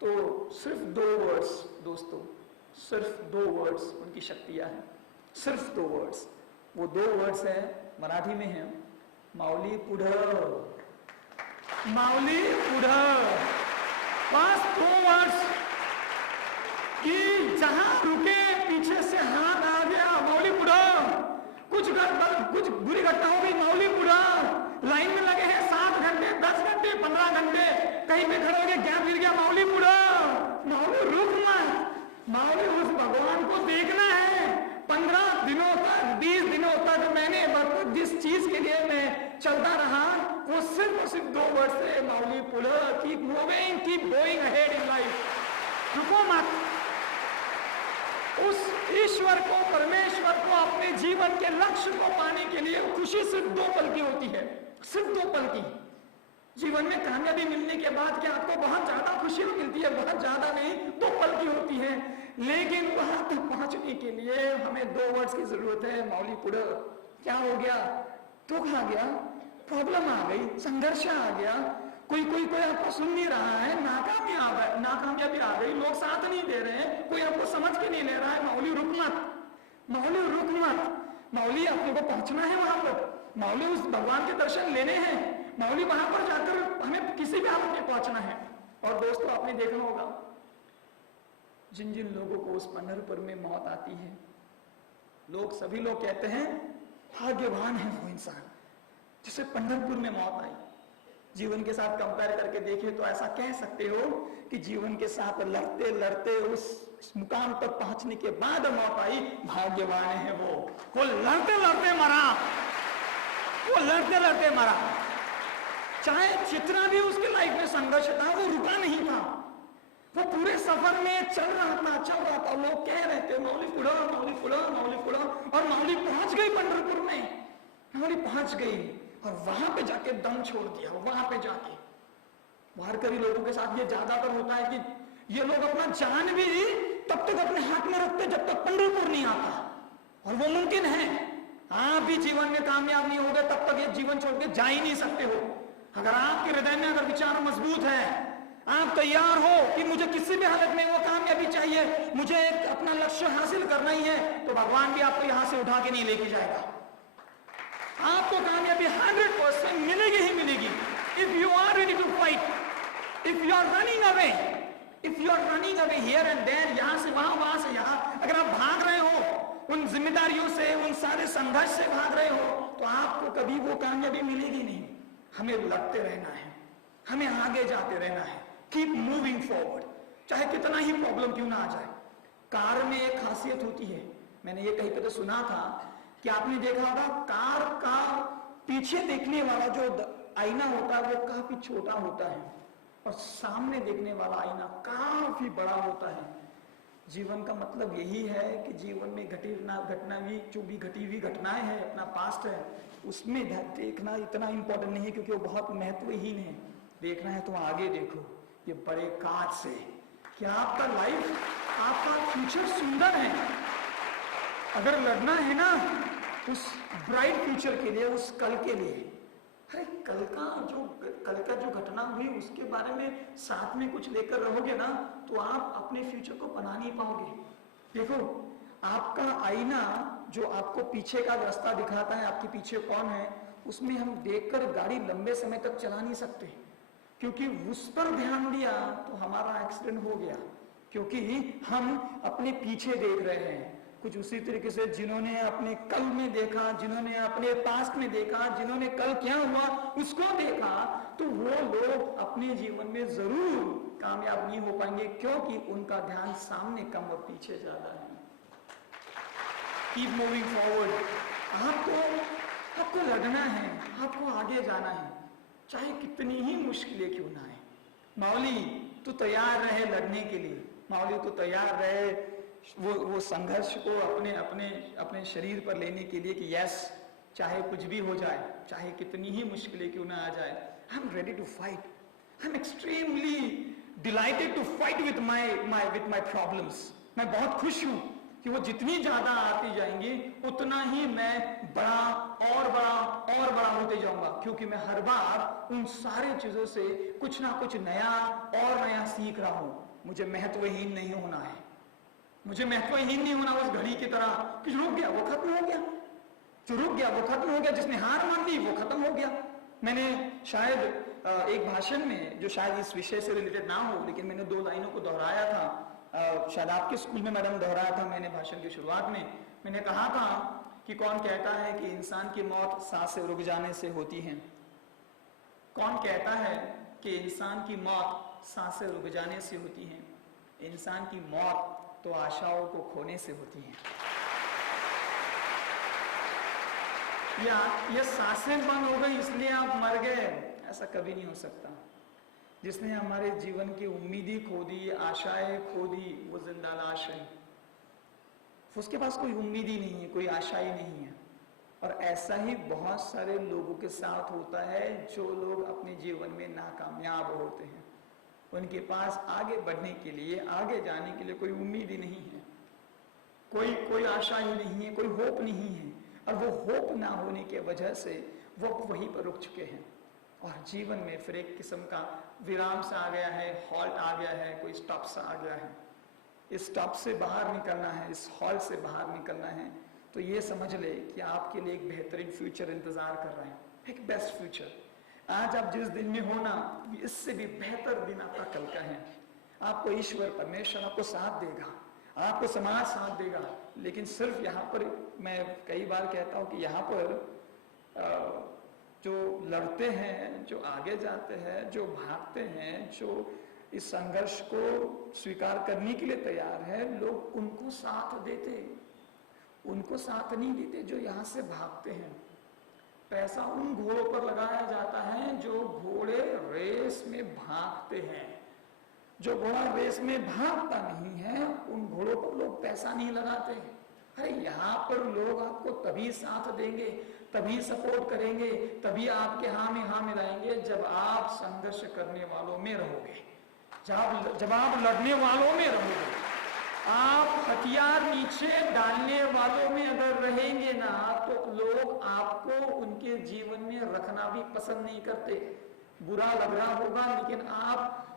तो सिर्फ 2 वर्ड्स दोस्तों, सिर्फ 2 वर्ड्स उनकी शक्तियां हैं, सिर्फ 2 वर्ड्स। वो 2 वर्ड्स है, मराठी में है, माऊली पुढं, माऊली पुढं। बस 2 वर्ड्स कि जहां रुके पीछे से हाथ आ गया, माऊली पुढं। कुछ बुरी घटना हो गई, माऊली पुढं। लाइन में लगे हैं 7 घंटे, 10 घंटे, 15 घंटे, कहीं पे खड़े हो गए, गैप गिर गया, माऊली पुढं। माऊली रुक मत, माऊली उस भगवान को देखना है। 15 दिनों तक, 20 दिनों तक मैंने जिस चीज के लिए मैं चलता रहा, वो सिर्फ और सिर्फ 2 वर्ड से, माऊली पुढं, keep moving, keep going ahead in life. रुको मत। उस ईश्वर को, परमेश्वर को, अपने जीवन के लक्ष्य को पाने के लिए खुशी सिर्फ 2 पल की होती है, सिर्फ 2 पल की। जीवन में कामयाबी मिलने के बाद क्या आपको बहुत ज्यादा खुशी मिलती है? बहुत ज्यादा नहीं, 2 पल की होती है। लेकिन वहां तक पहुंचने के लिए हमें 2 वर्ड्स की जरूरत है, माऊली पुढं। क्या हो गया? दुख आ गया, प्रॉब्लम आ गई, संघर्ष आ गया, कोई आपको सुन नहीं रहा है, नाकामयाबी आ गई, लोग साथ नहीं दे रहे हैं, कोई आपको समझ के नहीं ले रहा है, माऊली रुक मत, माऊली रुक मत। माऊली आपको को पहुंचना है वहां पर, माऊली उस भगवान के दर्शन लेने हैं, माऊली वहां पर जाकर हमें किसी भी हालत में पहुंचना है। और दोस्तों, आपने देखा होगा, जिन जिन लोगों को उस पंढरपुर में मौत आती है, सभी लोग कहते हैं भाग्यवान है वो इंसान जिसे पंढरपुर में मौत आई। जीवन के साथ कंपेयर करके देखिए तो ऐसा कह सकते हो कि जीवन के साथ लड़ते लड़ते उस मुकाम तक पहुंचने के बाद मौत आई, भाग्यवान है वो लड़ते लड़ते मरा, वो लड़ते लड़ते मरा। चाहे जितना भी उसकी लाइफ में संघर्ष था, वो रुका नहीं था, वो पूरे सफर में चल रहा था। लोग कह रहे थे माऊली पुढं, माऊली पुढं, माऊली पुढं, और माऊली पहुंच गई पंढरपुर में, माऊली पहुंच गई, और वहां पे जाके दम छोड़ दिया। वहां पे जाके वारकरी लोगों के साथ ये ज्यादातर होता है कि ये लोग अपना जान भी तब तक अपने हाथ में रखते जब तक पंढरपुर नहीं आता, और वो मुमकिन है। आप भी जीवन में कामयाब नहीं होगे तब तक ये जीवन छोड़ के जा ही नहीं सकते हो। अगर आपके हृदय में अगर विचार मजबूत है, आप तैयार हो कि मुझे किसी भी हालत में वो कामयाबी चाहिए, मुझे अपना लक्ष्य हासिल करना ही है, तो भगवान भी आपको यहां से उठा के नहीं लेके जाएगा। आपको कामयाबी 100% मिलेगी ही मिलेगी। If you are ready to fight, if you are running away, if you are running away here and there, यहां से वहां से यहां, अगर आप भाग रहे हो उन जिम्मेदारियों से, उन सारे संघर्ष से भाग रहे हो, तो आपको कभी वो कामयाबी मिलेगी नहीं। हमें लड़ते रहना है, हमें आगे जाते रहना है, कीप मूविंग फॉरवर्ड, चाहे कितना ही प्रॉब्लम क्यों ना आ जाए। कार में एक खासियत होती है, मैंने ये कहीं पे तो सुना था कि आपने देखा होगा, कार का पीछे देखने वाला जो आईना होता है वो काफी छोटा होता है, और सामने देखने वाला आईना काफी बड़ा होता है। जीवन का मतलब यही है कि जीवन में घटना भी, जो भी घटी हुई घटनाएं हैं, अपना पास्ट है, उसमें देखना इतना इंपॉर्टेंट नहीं है, क्योंकि वो बहुत महत्वहीन है। देखना है तो आगे देखो, ये बड़े कांच से, कि आपका लाइफ, आपका फ्यूचर सुंदर है। अगर लड़ना है ना उस ब्राइट फ्यूचर के लिए, उस कल के लिए, अरे कल का जो घटना हुई उसके बारे में साथ में कुछ लेकर रहोगे ना, तो आप अपने फ्यूचर को बना नहीं पाओगे। देखो, आपका आईना जो आपको पीछे का रास्ता दिखाता है, आपके पीछे कौन है, उसमें हम देखकर गाड़ी लंबे समय तक चला नहीं सकते, क्योंकि उस पर ध्यान दिया तो हमारा एक्सीडेंट हो गया, क्योंकि हम अपने पीछे देख रहे हैं। कुछ उसी तरीके से जिन्होंने अपने कल में देखा, जिन्होंने अपने पास्ट में देखा, जिन्होंने कल क्या हुआ उसको देखा, तो वो लोग अपने जीवन में जरूर कामयाब नहीं हो पाएंगे, क्योंकि उनका ध्यान सामने कम और पीछे ज्यादा है। Keep moving forward. आपको लड़ना है, आपको आगे जाना है, चाहे कितनी ही मुश्किलें क्यों ना आए। मौली तू तैयार रहे लड़ने के लिए, मौली तू तैयार रहे वो संघर्ष को अपने अपने अपने शरीर पर लेने के लिए कि यस, चाहे कुछ भी हो जाए, चाहे कितनी ही मुश्किलें क्यों ना आ जाए, I am ready to fight, I am extremely delighted to fight with my problems. मैं बहुत खुश हूं कि वो जितनी ज्यादा आती जाएंगी उतना ही मैं बड़ा और बड़ा और बड़ा होते जाऊंगा, क्योंकि मैं हर बार उन सारी चीजों से कुछ ना कुछ नया और नया सीख रहा हूं। मुझे महत्वहीन नहीं होना है, मुझे महत्वहीन नहीं होना उस घड़ी की तरह कि रुक गया वो खत्म हो गया, जो रुक गया वो खत्म हो गया, जिसने हार मान ली वो खत्म हो गया। मैंने शायद एक भाषण में, जो शायद इस विषय से रिलेटेड ना हो, लेकिन मैंने 2 लाइनों को दोहराया था, शायद आपके स्कूल में मैडम दोहराया था मैंने भाषण की शुरुआत में। मैंने कहा था कि कौन कहता है कि इंसान की मौत सांसें रुक जाने से होती है? कौन कहता है कि इंसान की मौत सांसें रुक जाने से होती है? इंसान की मौत तो आशाओं को खोने से होती है। या ये सांसें बंद हो गई इसलिए आप मर गए, ऐसा कभी नहीं हो सकता। जिसने हमारे जीवन की उम्मीदें खो दी, आशाएं खो दी, वो जिंदा लाश है, उसके पास कोई उम्मीद ही नहीं है, कोई आशा ही नहीं है। और ऐसा ही बहुत सारे लोगों के साथ होता है, जो लोग अपने जीवन में नाकामयाब होते हैं। उनके पास आगे बढ़ने के लिए, आगे जाने के लिए कोई उम्मीद ही नहीं है, कोई आशा ही नहीं है, कोई होप नहीं है। और वो होप ना होने की वजह से वो वहीं पर रुक चुके हैं और जीवन में फिर एक किस्म का विराम सा आ गया है, हॉल्ट आ गया है, कोई स्टॉप सा आ गया है। इस स्टॉप से बाहर निकलना है, इस हॉल्ट से बाहर निकलना है, तो ये समझ ले कि आपके लिए एक बेहतरीन फ्यूचर इंतजार कर रहे हैं, एक बेस्ट फ्यूचर। आज आप जिस दिन में हो ना, इससे भी बेहतर दिन आपका कल का है। आपको ईश्वर परमेश्वर आपको साथ देगा, आपको समाज साथ देगा। लेकिन सिर्फ यहाँ पर मैं कई बार कहता हूँ कि यहाँ पर जो लड़ते हैं, जो आगे जाते हैं, जो भागते हैं, जो इस संघर्ष को स्वीकार करने के लिए तैयार है, लोग उनको साथ देते, उनको साथ नहीं देते जो यहाँ से भागते हैं। पैसा उन घोड़ों पर लगाया जाता है जो घोड़े रेस में भागते हैं। जो घोड़ा रेस में भागता नहीं है, उन घोड़ों पर लोग पैसा नहीं लगाते। अरे यहाँ पर लोग आपको तभी साथ देंगे, तभी सपोर्ट करेंगे, तभी आपके हाँ में हाँ मिलाएंगे जब आप संघर्ष करने वालों में रहोगे, जब आप लड़ने वालों में रहोगे। आप हथियार नीचे डालने वालों में अगर रहेंगे ना, तो लोग आपको उनके जीवन में रखना भी पसंद नहीं करते। बुरा लग रहा होगा, लेकिन आप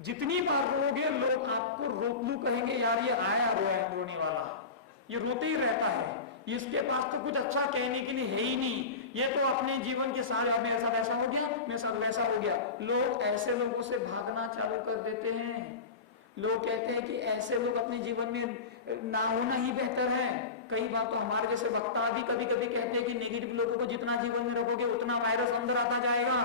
जितनी बार रोगे, लोग आपको रोकलू कहेंगे, यार ये आया रोने वाला, ये रोते ही रहता है, इसके पास तो कुछ अच्छा कहने के लिए है ही नहीं, ये तो अपने जीवन के सारे, मेरे साथ ऐसा हो गया, मेरे साथ वैसा हो गया। लोग ऐसे लोगों से भागना चालू कर देते हैं। लोग कहते हैं कि ऐसे लोग अपने जीवन में ना होना ही बेहतर है। कई बार तो हमारे जैसे वक्ता भी कभी कभी कहते हैं कि नेगेटिव लोगों को जितना जीवन में रखोगे उतना वायरस अंदर आता जाएगा,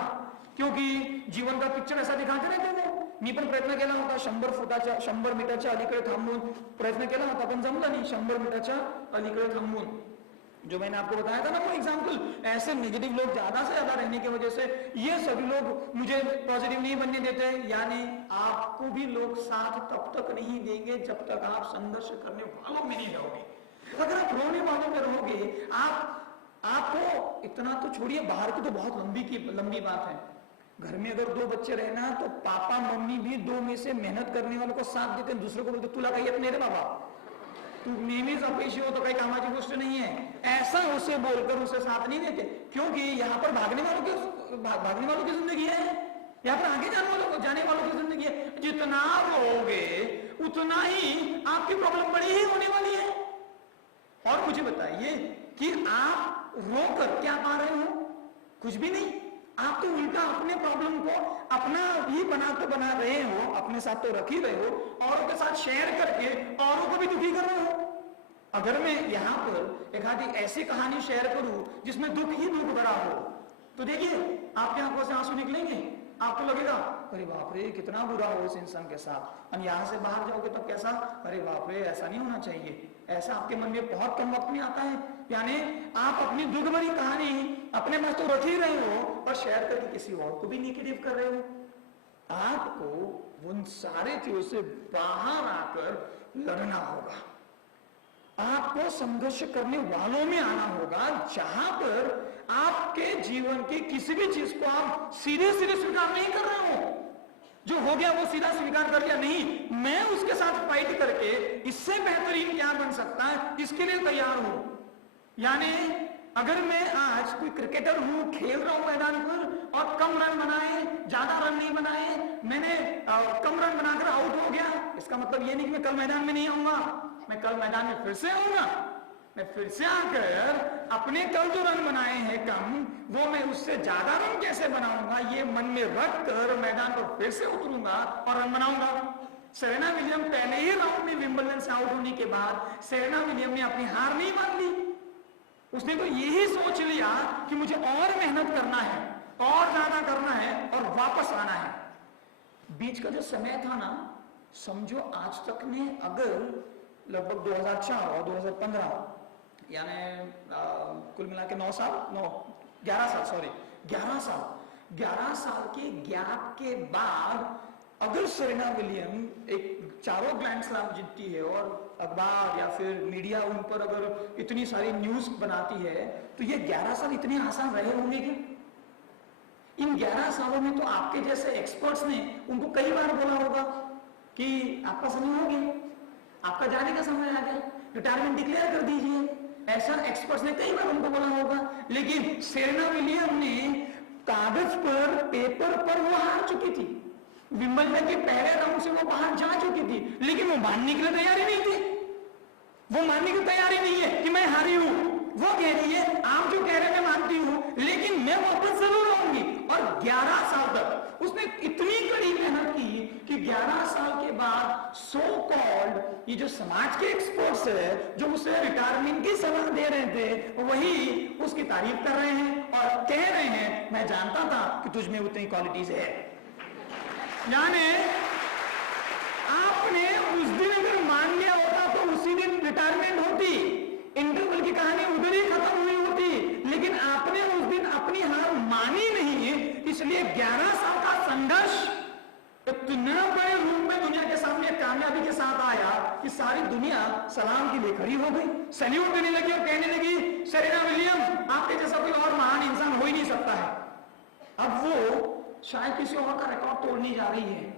क्योंकि जीवन का पिक्चर ऐसा दिखाते रहते हैं। मी पण प्रयत्न केला होता 100 मीटरच्या अलीकडे थांबून प्रयत्न केला होता, पण जमला नहीं। 100 मीटरच्या अलीकडे थांबून, जो मैंने आपको बताया था ना वो एग्जाम्पल, ऐसे नेगेटिव लोग ज्यादा से ज्यादा रहने की वजह से ये सभी लोग मुझे पॉजिटिव नहीं बनने देते। यानी आपको भी लोग साथ तब तक नहीं देंगे जब तक आप संघर्ष करने वालों में नहीं रहोगे। अगर आप रोने वालों में रहोगे, आपको इतना तो छोड़िए, बाहर की तो बहुत लंबी बात है। घर में अगर 2 बच्चे रहना, तो पापा मम्मी भी 2 में से मेहनत करने वालों को साथ देते हैं, दूसरे को बोलते तुला काही येत नाही रे बाबा, तू नेहमीच अपयशी हो तो काही कामाची गोष्ट नहीं है, ऐसा उसे बोलकर उसे साथ नहीं देते। क्योंकि यहाँ पर भागने वालों की जिंदगी है, यहाँ पर आगे जाने वालों की जिंदगी है। जितना रोगे उतना ही आपकी प्रॉब्लम बड़ी ही होने वाली है। और मुझे बताइए कि आप रोकर क्या पा रहे हो? कुछ भी नहीं। आप तो उल्टा अपने प्रॉब्लम को अपना भी बना रहे हो, अपने साथ तो रख ही रहे हो, औरों के साथ शेयर करके औरों को भी दुखी कर रहे हो। अगर मैं यहाँ पर एक आधी ऐसी कहानी शेयर करूं जिसमें दुख ही दुख भरा हो, तो देखिए आपकी आंखों से आंसू निकलेंगे, आपको लगेगा अरे बाप रे कितना बुरा हो इस इंसान के साथ। और यहाँ से बाहर जाओगे तो कैसा, अरे बाप रे ऐसा नहीं होना चाहिए। ऐसा आपके मन में बहुत कम वक्त में आता है। यानी आप अपनी दुख भरी कहानी अपने पास तो रख ही रहे हो और शेयर करके किसी और को भी नेगेटिव कर रहे हो। आपको उन सारे चीजों से बाहर आकर लड़ना होगा, आपको संघर्ष करने वालों में आना होगा, जहां पर आपके जीवन की किसी भी चीज को आप सीधे सीधे स्वीकार नहीं कर रहे हो। जो हो गया वो सीधा स्वीकार कर लिया, नहीं, मैं उसके साथ फाइट करके इससे बेहतरीन क्या बन सकता है, इसके लिए तैयार हूं। यानी अगर मैं आज कोई क्रिकेटर हूं, खेल रहा हूं मैदान पर और कम रन बनाए, ज्यादा रन नहीं बनाए, मैंने कम रन बनाकर आउट हो गया, इसका मतलब ये नहीं कि मैं कल मैदान में नहीं आऊंगा, मैं कल मैदान में फिर से आऊंगा। मैं फिर से आकर अपने कल जो रन बनाए हैं कम, वो मैं उससे ज्यादा रन कैसे बनाऊंगा, ये मन में रख कर मैदान पर फिर से उतरूंगा और रन बनाऊंगा। सेरेना विलियम पहले ही राउंड में विंबलडन से आउट होने के बाद सेरेना विलियम ने अपनी हार नहीं मान ली। उसने तो यही सोच लिया कि मुझे और मेहनत करना है, और ज्यादा करना है और वापस आना है। बीच का जो समय था ना, समझो आज तक ने अगर लगभग 2004 और 2015 यानी कुल मिला के 11 साल के गैप के बाद अगर सेरेना विलियम एक चारों ग्रैंड स्लैम जीतती है और अखबार या फिर मीडिया उन पर अगर इतनी सारी न्यूज बनाती है, तो ये 11 साल इतने आसान रहे होंगे क्या? इन 11 सालों में तो आपके जैसे एक्सपर्ट्स ने उनको कई बार बोला होगा कि आपका समय हो गया, आपका जाने का समय आ गया, रिटायरमेंट डिक्लेयर कर दीजिए। ऐसा एक्सपर्ट्स ने कई बार उनको बोला होगा, लेकिन सेरेना विलियम ने कागज पर, पेपर पर वो हार चुकी थी, विंबलडन के पहले राउंड से वो बाहर जा चुकी थी, लेकिन वो मानने के लिए तैयारी नहीं थी। वो मानने की तैयारी नहीं है कि मैं हारी हूं। वो कह रही है आप जो कह रहे हैं मैं मानती हूं, लेकिन मैं वापस जरूर आऊंगी। और 11 साल तक उसने इतनी कड़ी मेहनत की कि 11 साल के बाद सो कॉल्ड ये जो समाज के एक्सपर्ट्स है, जो उसे रिटायरमेंट की सलाह दे रहे थे, वही उसकी तारीफ कर रहे हैं और कह रहे हैं मैं जानता था कि तुझ में उतनी क्वालिटीज है। यानी आपने उस दिन अगर मान लिया होता तो उसी दिन रिटायरमेंट होती, इंटरवल की कहानी उधर ही खत्म हुई होती, लेकिन आपने उस दिन अपनी हार मानी नहीं, इसलिए 11 साल का संघर्ष इतने बड़े रूप में दुनिया के सामने कामयाबी के साथ आया कि सारी दुनिया सलाम के लिए खड़ी हो गई, सैल्यूट देने लगी और कहने लगी सेरेना विलियम आपके जैसा कोई और महान इंसान हो ही नहीं सकता है। अब वो शायद किसी और का रिकॉर्ड तोड़ने जा रही है,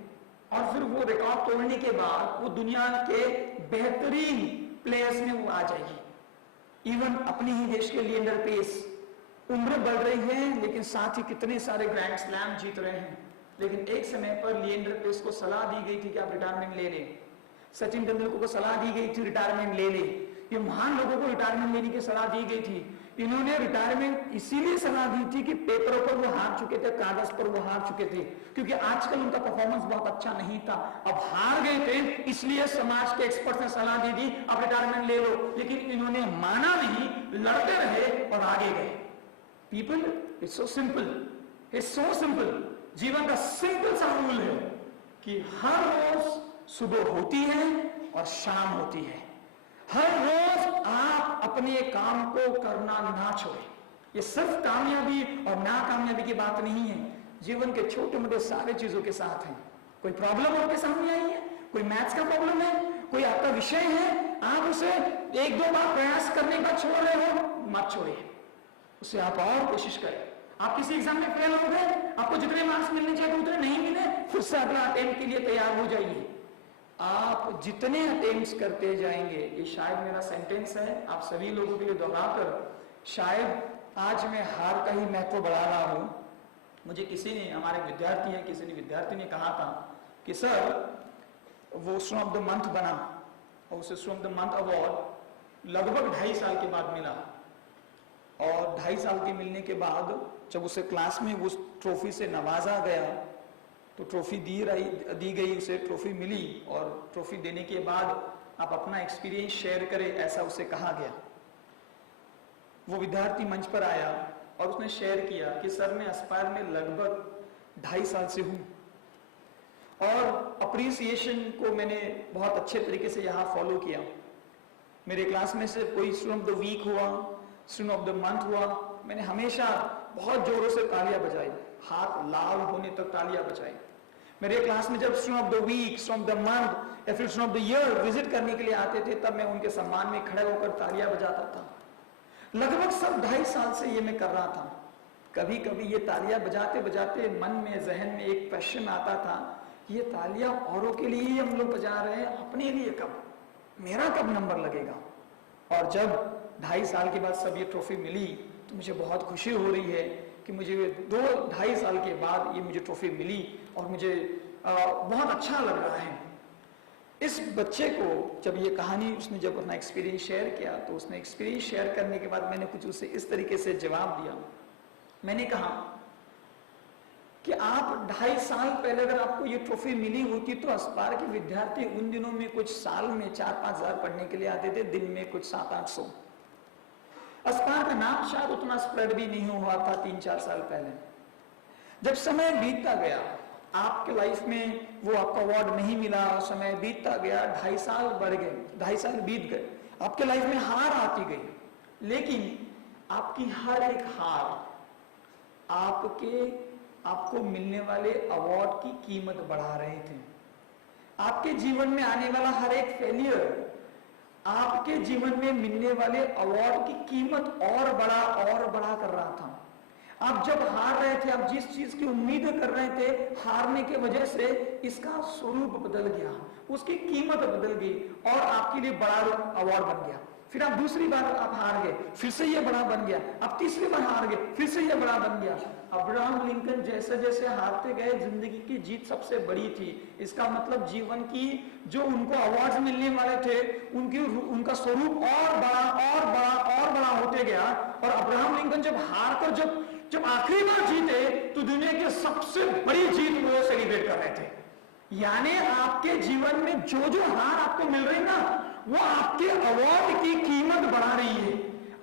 और फिर वो रिकॉर्ड तोड़ने के बाद वो दुनिया के बेहतरीन प्लेयर्स में वो आ जाएगी। इवन अपने ही देश के लिएंडर पेस, उम्र बढ़ रही है लेकिन साथ ही कितने सारे ग्रैंड स्लैम जीत रहे हैं, लेकिन एक समय पर लिएंडर पेस को सलाह दी गई थी कि आप रिटायरमेंट ले लें, सचिन तेंदुलकर को सलाह दी गई थी रिटायरमेंट ले लें, ये महान लोगों को रिटायरमेंट लेने की सलाह दी गई थी। इन्होंने रिटायरमेंट इसीलिए सलाह दी थी कि पेपरों पर वो हार चुके थे, कागज पर वो हार चुके थे, क्योंकि आजकल उनका परफॉर्मेंस बहुत अच्छा नहीं था, अब हार गए थे, इसलिए समाज के एक्सपर्ट ने सलाह दी थी आप रिटायरमेंट ले लो, लेकिन इन्होंने माना नहीं, लड़ते रहे और आगे गए। People it's so simple, it's so simple. जीवन का सिंपल सा रूल है कि हर रोज सुबह होती है और शाम होती है, हर रोज आप अपने काम को करना ना छोड़ें। ये सिर्फ कामयाबी और नाकामयाबी की बात नहीं है, जीवन के छोटे मोटे सारे चीजों के साथ है। कोई प्रॉब्लम आपके सामने आई है, कोई मैथ्स का प्रॉब्लम है, कोई आपका विषय है, आप उसे एक दो बार प्रयास करने का छोड़ रहे हो, मत छोड़िए, उसे आप और कोशिश करें। आप किसी एग्जाम में फेल हो गए, आपको जितने मार्क्स मिलने चाहिए उतने नहीं मिले, फिर से अगला अटेम्प्ट के लिए तैयार हो जाइए। आप जितने अटेम्प्ट्स करते जाएंगे, ये शायद मेरा सेंटेंस है, आप सभी लोगों के लिए दोहराकर शायद आज मैं हार का ही महत्व बढ़ा रहा हूं। मुझे किसी ने, हमारे विद्यार्थी है, किसी ने विद्यार्थी ने कहा था कि सर वो स्टूडेंट ऑफ द मंथ बना और उसे student of the month award लगभग 2.5 साल के बाद मिला, और 2.5 साल के मिलने के बाद जब उसे क्लास में उस ट्रॉफी से नवाजा गया तो ट्रॉफी दी गई, उसे ट्रॉफी मिली, और ट्रॉफी देने के बाद आप अपना एक्सपीरियंस शेयर करें, ऐसा उसे कहा गया। वो विद्यार्थी मंच पर आया और उसने शेयर किया कि सर मैं एस्पायर में लगभग 2.5 साल से हूं, और अप्रिसिएशन को मैंने बहुत अच्छे तरीके से यहाँ फॉलो किया। मेरे क्लास में से कोई स्टूडेंट ऑफ द वीक हुआ, स्टूडेंट ऑफ द मंथ हुआ, मैंने हमेशा बहुत जोरों से तालियां बजाई, हाथ लाल होने तक तालियां बजाई। मेरे क्लास में जब student of the week, student of the month या फिर student of the year visit करने के लिए आते थे, तब मैं उनके सम्मान में खड़े होकर तालियां बजाता था। लगभग सब 2.5 साल से ये मैं कर रहा था। कभी कभी ये तालियां बजाते बजाते मन में, जहन में एक क्वेश्चन आता था, ये तालियां औरों के लिए ही हम लोग बजा रहे हैं, अपने लिए कब, मेरा कब नंबर लगेगा। और जब 2.5 साल के बाद सब ये ट्रॉफी मिली तो मुझे बहुत खुशी हो रही है कि मुझे 2-2.5 साल के बाद ये मुझे ट्रॉफी मिली और मुझे बहुत अच्छा लग रहा है। इस बच्चे को जब ये कहानी, उसने जब अपना एक्सपीरियंस शेयर किया, तो उसने एक्सपीरियंस शेयर करने के बाद मैंने कुछ उसे इस तरीके से जवाब दिया। मैंने कहा कि आप 2.5 साल पहले अगर आपको ये ट्रॉफी मिली होती तो अस्पार के विद्यार्थी उन दिनों में कुछ साल में 4-5 हजार पढ़ने के लिए आते थे, दिन में कुछ 700-800। अस्पार का नाम शायद उतना स्प्रेड भी नहीं हुआ था 3-4 साल पहले। जब समय बीतता गया, आपके लाइफ में वो आपका अवार्ड नहीं मिला, समय बीतता गया, 2.5 साल बढ़ गए, 2.5 साल बीत गए, आपके लाइफ में हार आती गई, लेकिन आपकी हर एक हार आपको मिलने वाले अवार्ड की कीमत बढ़ा रहे थे। आपके जीवन में आने वाला हर एक फेलियर आपके जीवन में मिलने वाले अवार्ड की कीमत और बड़ा कर रहा था। आप जब हार रहे थे, आप जिस चीज की उम्मीद कर रहे थे, हारने की वजह से इसका स्वरूप बदल गया, उसकी कीमत बदल गई और आपके लिए बड़ा अवार्ड बन गया। फिर आप दूसरी बार आप हार गए, फिर से ये बड़ा बन गया, आप तीसरी बार हार गए, फिर से ये बड़ा बन गया। अब्राहम लिंकन जैसे जैसे हारते गए, जिंदगी की जीत सबसे बड़ी थी। इसका मतलब जीवन की जो उनको अवार्ड मिलने वाले थे, उनका स्वरूप और बड़ा होते गया। और अब्राहम लिंकन जब हार कर जब आखिरी बार जीते तो दुनिया की सबसे बड़ी जीत वो सेलिब्रेट कर रहे थे। यानी आपके जीवन में जो हार आपको मिल रही ना, वो आपके अवार्ड की कीमत बढ़ा रही है।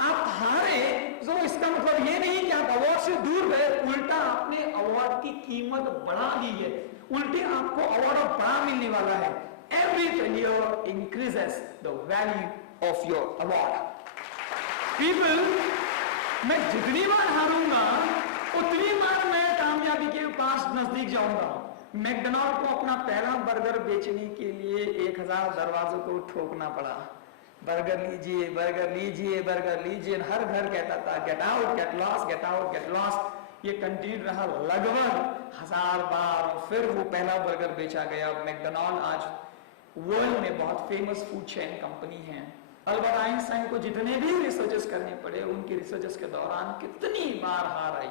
आप हारे तो इसका मतलब ये नहीं कि आप अवार्ड से दूर गए, उल्टा आपने अवार्ड की कीमत बढ़ा ली है, उल्टे आपको अवार्ड बड़ा मिलने वाला है। Every failure increases the value of your award. People, मैं जितनी बार हारूंगा उतनी बार मैं कामयाबी के पास नजदीक जाऊंगा। मैकडॉनल्ड को अपना पहला बर्गर बेचने के लिए 1000 दरवाजों को ठोकना पड़ा। बर्गर लीजिए, बर्गर लीजिए, बर्गर लीजिए, हर घर कहता था get out, get lost, get out, get lost. ये कंटिन्यू रहा लगभग 1000 बार, फिर वो पहला बर्गर बेचा गया। मैकडॉनल्ड आज वर्ल्ड में बहुत फेमस फूड चेन कंपनी है। अल्बर्ट आइंस्टाइन को जितने भी रिसर्चेस करने पड़े, उनकी रिसर्चेस के दौरान कितनी बार हार आई,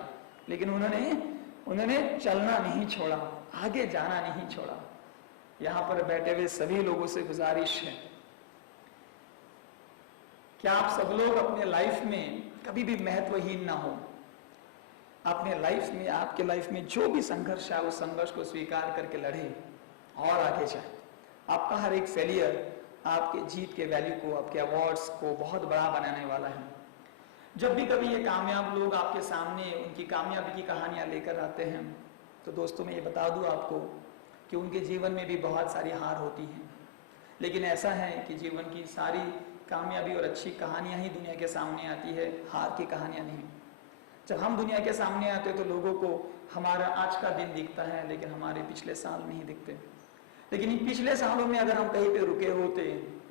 लेकिन उन्होंने चलना नहीं छोड़ा, आगे जाना नहीं छोड़ा। यहां पर बैठे हुए सभी लोगों से गुजारिश है कि आप सब लोग अपने लाइफ में कभी भी महत्वहीन ना हो। अपने लाइफ में, आपके लाइफ में जो भी संघर्ष है, उस संघर्ष को स्वीकार करके लड़े और आगे जाए। आपका हर एक फेलियर आपके जीत के वैल्यू को, आपके अवार्ड्स को बहुत बड़ा बनाने वाला है। जब भी कभी ये कामयाब लोग आपके सामने उनकी कामयाबी की कहानियां लेकर आते हैं, तो दोस्तों मैं ये बता दूं आपको कि उनके जीवन में भी बहुत सारी हार होती हैं, लेकिन ऐसा है कि जीवन की सारी कामयाबी और अच्छी कहानियां ही दुनिया के सामने आती है, हार की कहानियां नहीं। जब हम दुनिया के सामने आते हैं तो लोगों को हमारा आज का दिन दिखता है, लेकिन हमारे पिछले साल नहीं दिखते। लेकिन इन पिछले सालों में अगर हम कहीं पे रुके होते,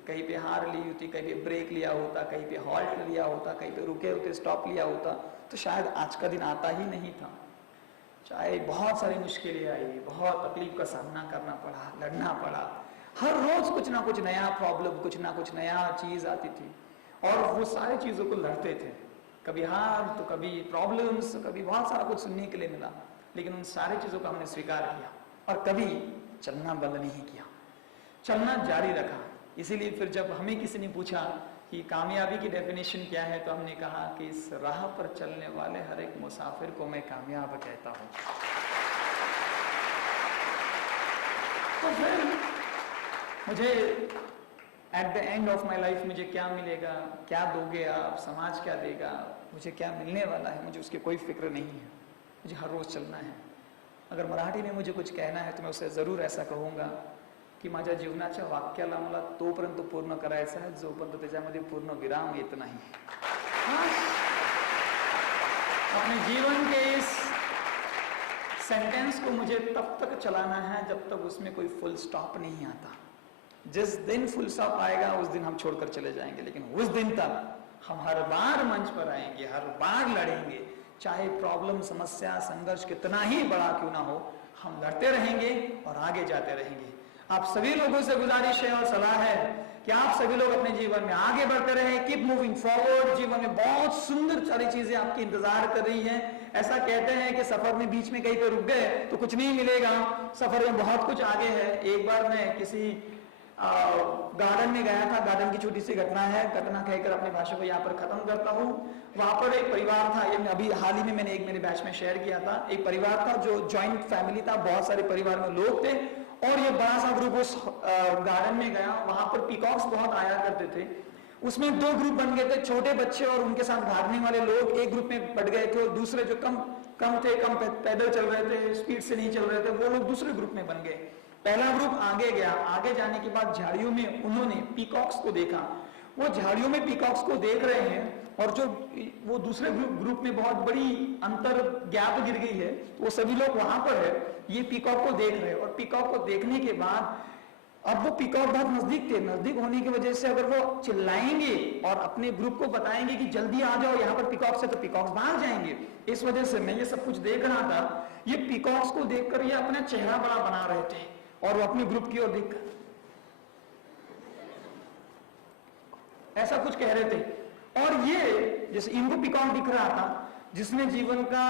कहीं पे हार ली होती, कहीं पे ब्रेक लिया होता, कहीं पे हॉल्ट लिया होता, कहीं पे रुके होते, स्टॉप लिया होता, तो शायद आज का दिन आता ही नहीं था। चाहे बहुत सारी मुश्किलें आई, बहुत तकलीफ का सामना करना पड़ा, लड़ना पड़ा, हर रोज कुछ ना कुछ नया प्रॉब्लम, कुछ ना कुछ नया चीज आती थी और वो सारी चीजों को लड़ते थे। कभी हार तो कभी प्रॉब्लम्स, कभी बहुत सारा कुछ सुनने के लिए मिला, लेकिन उन सारी चीजों को हमने स्वीकार किया और कभी चलना बंद नहीं किया, चलना जारी रखा। इसीलिए फिर जब हमें किसी ने पूछा कि कामयाबी की डेफिनेशन क्या है, तो हमने कहा कि इस राह पर चलने वाले हर एक मुसाफिर को मैं कामयाब कहता हूं। तो फिर मुझे at the end of my life मुझे क्या मिलेगा, क्या दोगे आप, समाज क्या देगा, मुझे क्या मिलने वाला है, मुझे उसकी कोई फिक्र नहीं है। मुझे हर रोज चलना है। अगर मराठी में मुझे कुछ कहना है तो मैं उसे जरूर ऐसा कहूंगा की माझ्या जीवनाच्या वाक्याला मला तोपर्यंत पूर्ण करायचं आहे जोपर्यंत त्याच्यामध्ये पूर्ण विराम येत नाही। अपने जीवन के इस सेंटेंस को मुझे तब तक चलाना है जब तक उसमें कोई फुल स्टॉप नहीं आता। जिस दिन फुल स्टॉप आएगा उस दिन हम छोड़कर चले जाएंगे, लेकिन उस दिन तक हम हर बार मंच पर आएंगे, हर बार लड़ेंगे, चाहे प्रॉब्लम, समस्या, संघर्ष कितना ही बड़ा क्यों ना हो, हम लड़ते रहेंगे और आगे जाते रहेंगे। आप सभी लोगों से गुजारिश है और सलाह है कि आप सभी लोग अपने जीवन में आगे बढ़ते रहें, कीप मूविंग फॉरवर्ड। जीवन में बहुत सुंदर सारी चीजें आपकी इंतजार कर रही हैं। ऐसा कहते हैं कि सफर में बीच में कहीं पे रुक गए तो कुछ नहीं मिलेगा, सफर में बहुत कुछ आगे है। एक बार मैं किसी गार्डन में गया था, गार्डन की छोटी सी घटना है, घटना कहकर अपने भाषण को यहाँ पर खत्म करता हूँ। वहां पर एक परिवार था, ये अभी हाल ही में मैंने एक मेरे बैच में शेयर किया था। एक परिवार था जो जॉइंट फैमिली था, बहुत सारे परिवार में लोग थे और ये बड़ा सा ग्रुप उस गार्डन में गया। वहां पर पीकॉक्स बहुत आया करते थे। उसमें दो ग्रुप बन गए थे, छोटे बच्चे और उनके साथ भागने वाले लोग एक ग्रुप में बढ़ गए थे और दूसरे जो कम पैदल चल रहे थे, स्पीड से नहीं चल रहे थे, वो लोग दूसरे ग्रुप में बन गए। पहला ग्रुप आगे गया, आगे जाने के बाद झाड़ियों में उन्होंने पीकॉक्स को देखा। वो झाड़ियों में पीकॉक्स को देख रहे हैं और जो वो दूसरे ग्रुप में बहुत बड़ी अंतर गैप गिर गई है, वो सभी लोग वहां पर है, ये पीकॉक को देख रहे हैं। और पीकॉक को देखने के बाद अब वो पीकॉक बहुत नजदीक थे, नजदीक होने की वजह से अगर वो चिल्लाएंगे और अपने ग्रुप को बताएंगे कि जल्दी आ जाओ यहाँ पर पीकॉक से, तो पीकॉक्स भाग जाएंगे। इस वजह से मैं ये सब कुछ देख रहा था। ये पीकॉक्स को देखकर ये अपना चेहरा बड़ा बना रहे थे और वो अपने ग्रुप की ओर देखकर ऐसा कुछ कह रहे थे। और ये जैसे इनको पीकॉक दिख रहा था जिसने जीवन का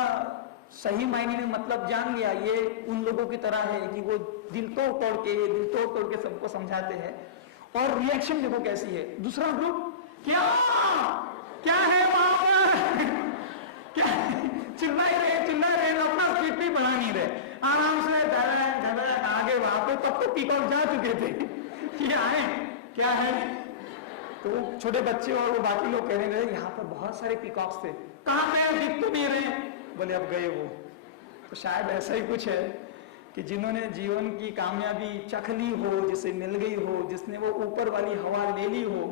सही मायने में मतलब जान लिया, ये उन लोगों की तरह है कि वो दिल तोड़ के सबको समझाते हैं। और रिएक्शन देखो कैसी है। दूसरा ग्रुप क्या है वहां पर क्या चिल्ला रहे, अपना स्पीड भी बढ़ा नहीं रहे, आराम से आगे वहां पे। तब तो पीकॉक जा चुके थे, क्या है। तो छोटे बच्चे और वो बाकी लोग कहने लगे यहाँ पर बहुत सारे पीकॉक्स थे, कहाँ गए, दिख तो नहीं रहे। बोले अब गए वो। तो शायद ऐसा ही कुछ है कि जिन्होंने जीवन की कामयाबी चख ली हो, जिसे मिल गई हो, जिसने वो ऊपर वाली हवा ले ली हो,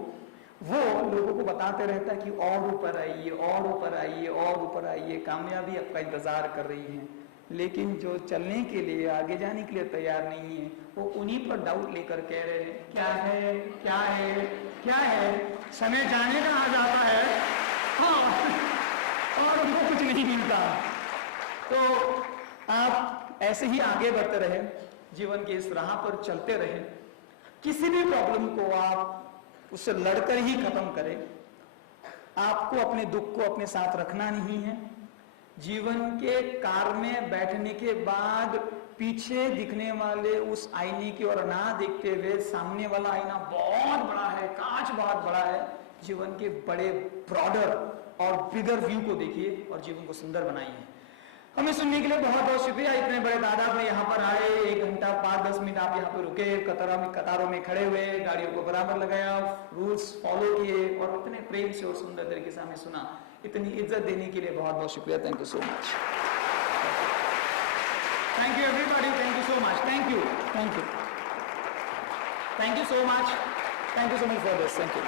वो लोगों को बताते रहता है कि और ऊपर आइए, और ऊपर आइए, और ऊपर आइए, कामयाबी आपका इंतजार कर रही है। लेकिन जो चलने के लिए, आगे जाने के लिए तैयार नहीं है, वो उन्हीं पर डाउट लेकर कह रहे हैं क्या है। समय जाने का आ जाता है, हाँ, और उनको कुछ नहीं मिलता। तो आप ऐसे ही आगे बढ़ते रहे, जीवन की इस राह पर चलते रहे। किसी भी प्रॉब्लम को आप उससे लड़कर ही खत्म करें। आपको अपने दुख को अपने साथ रखना नहीं है। जीवन के कार में बैठने के बाद पीछे दिखने वाले उस आईने की ओर ना देखते हुए, सामने वाला आईना बहुत बड़ा है, कांच बहुत बड़ा है, जीवन के बड़े ब्रॉडर और बिगर व्यू को देखिए और जीवन को सुंदर बनाइए। हमें सुनने के लिए बहुत बहुत शुक्रिया। इतने बड़े तादाद में यहाँ पर आए, 1 घंटा 5-10 मिनट आप यहाँ पे रुके, कतारों में खड़े हुए, गाड़ियों को बराबर लगाया, रूल्स फॉलो किए और इतने प्रेम से और सुंदर तरीके से हमें सुना। इतनी इज्जत देने के लिए बहुत बहुत शुक्रिया। Thank you so much. Thank you everybody, thank you so much, thank you so much, thank you so much for this, thank you.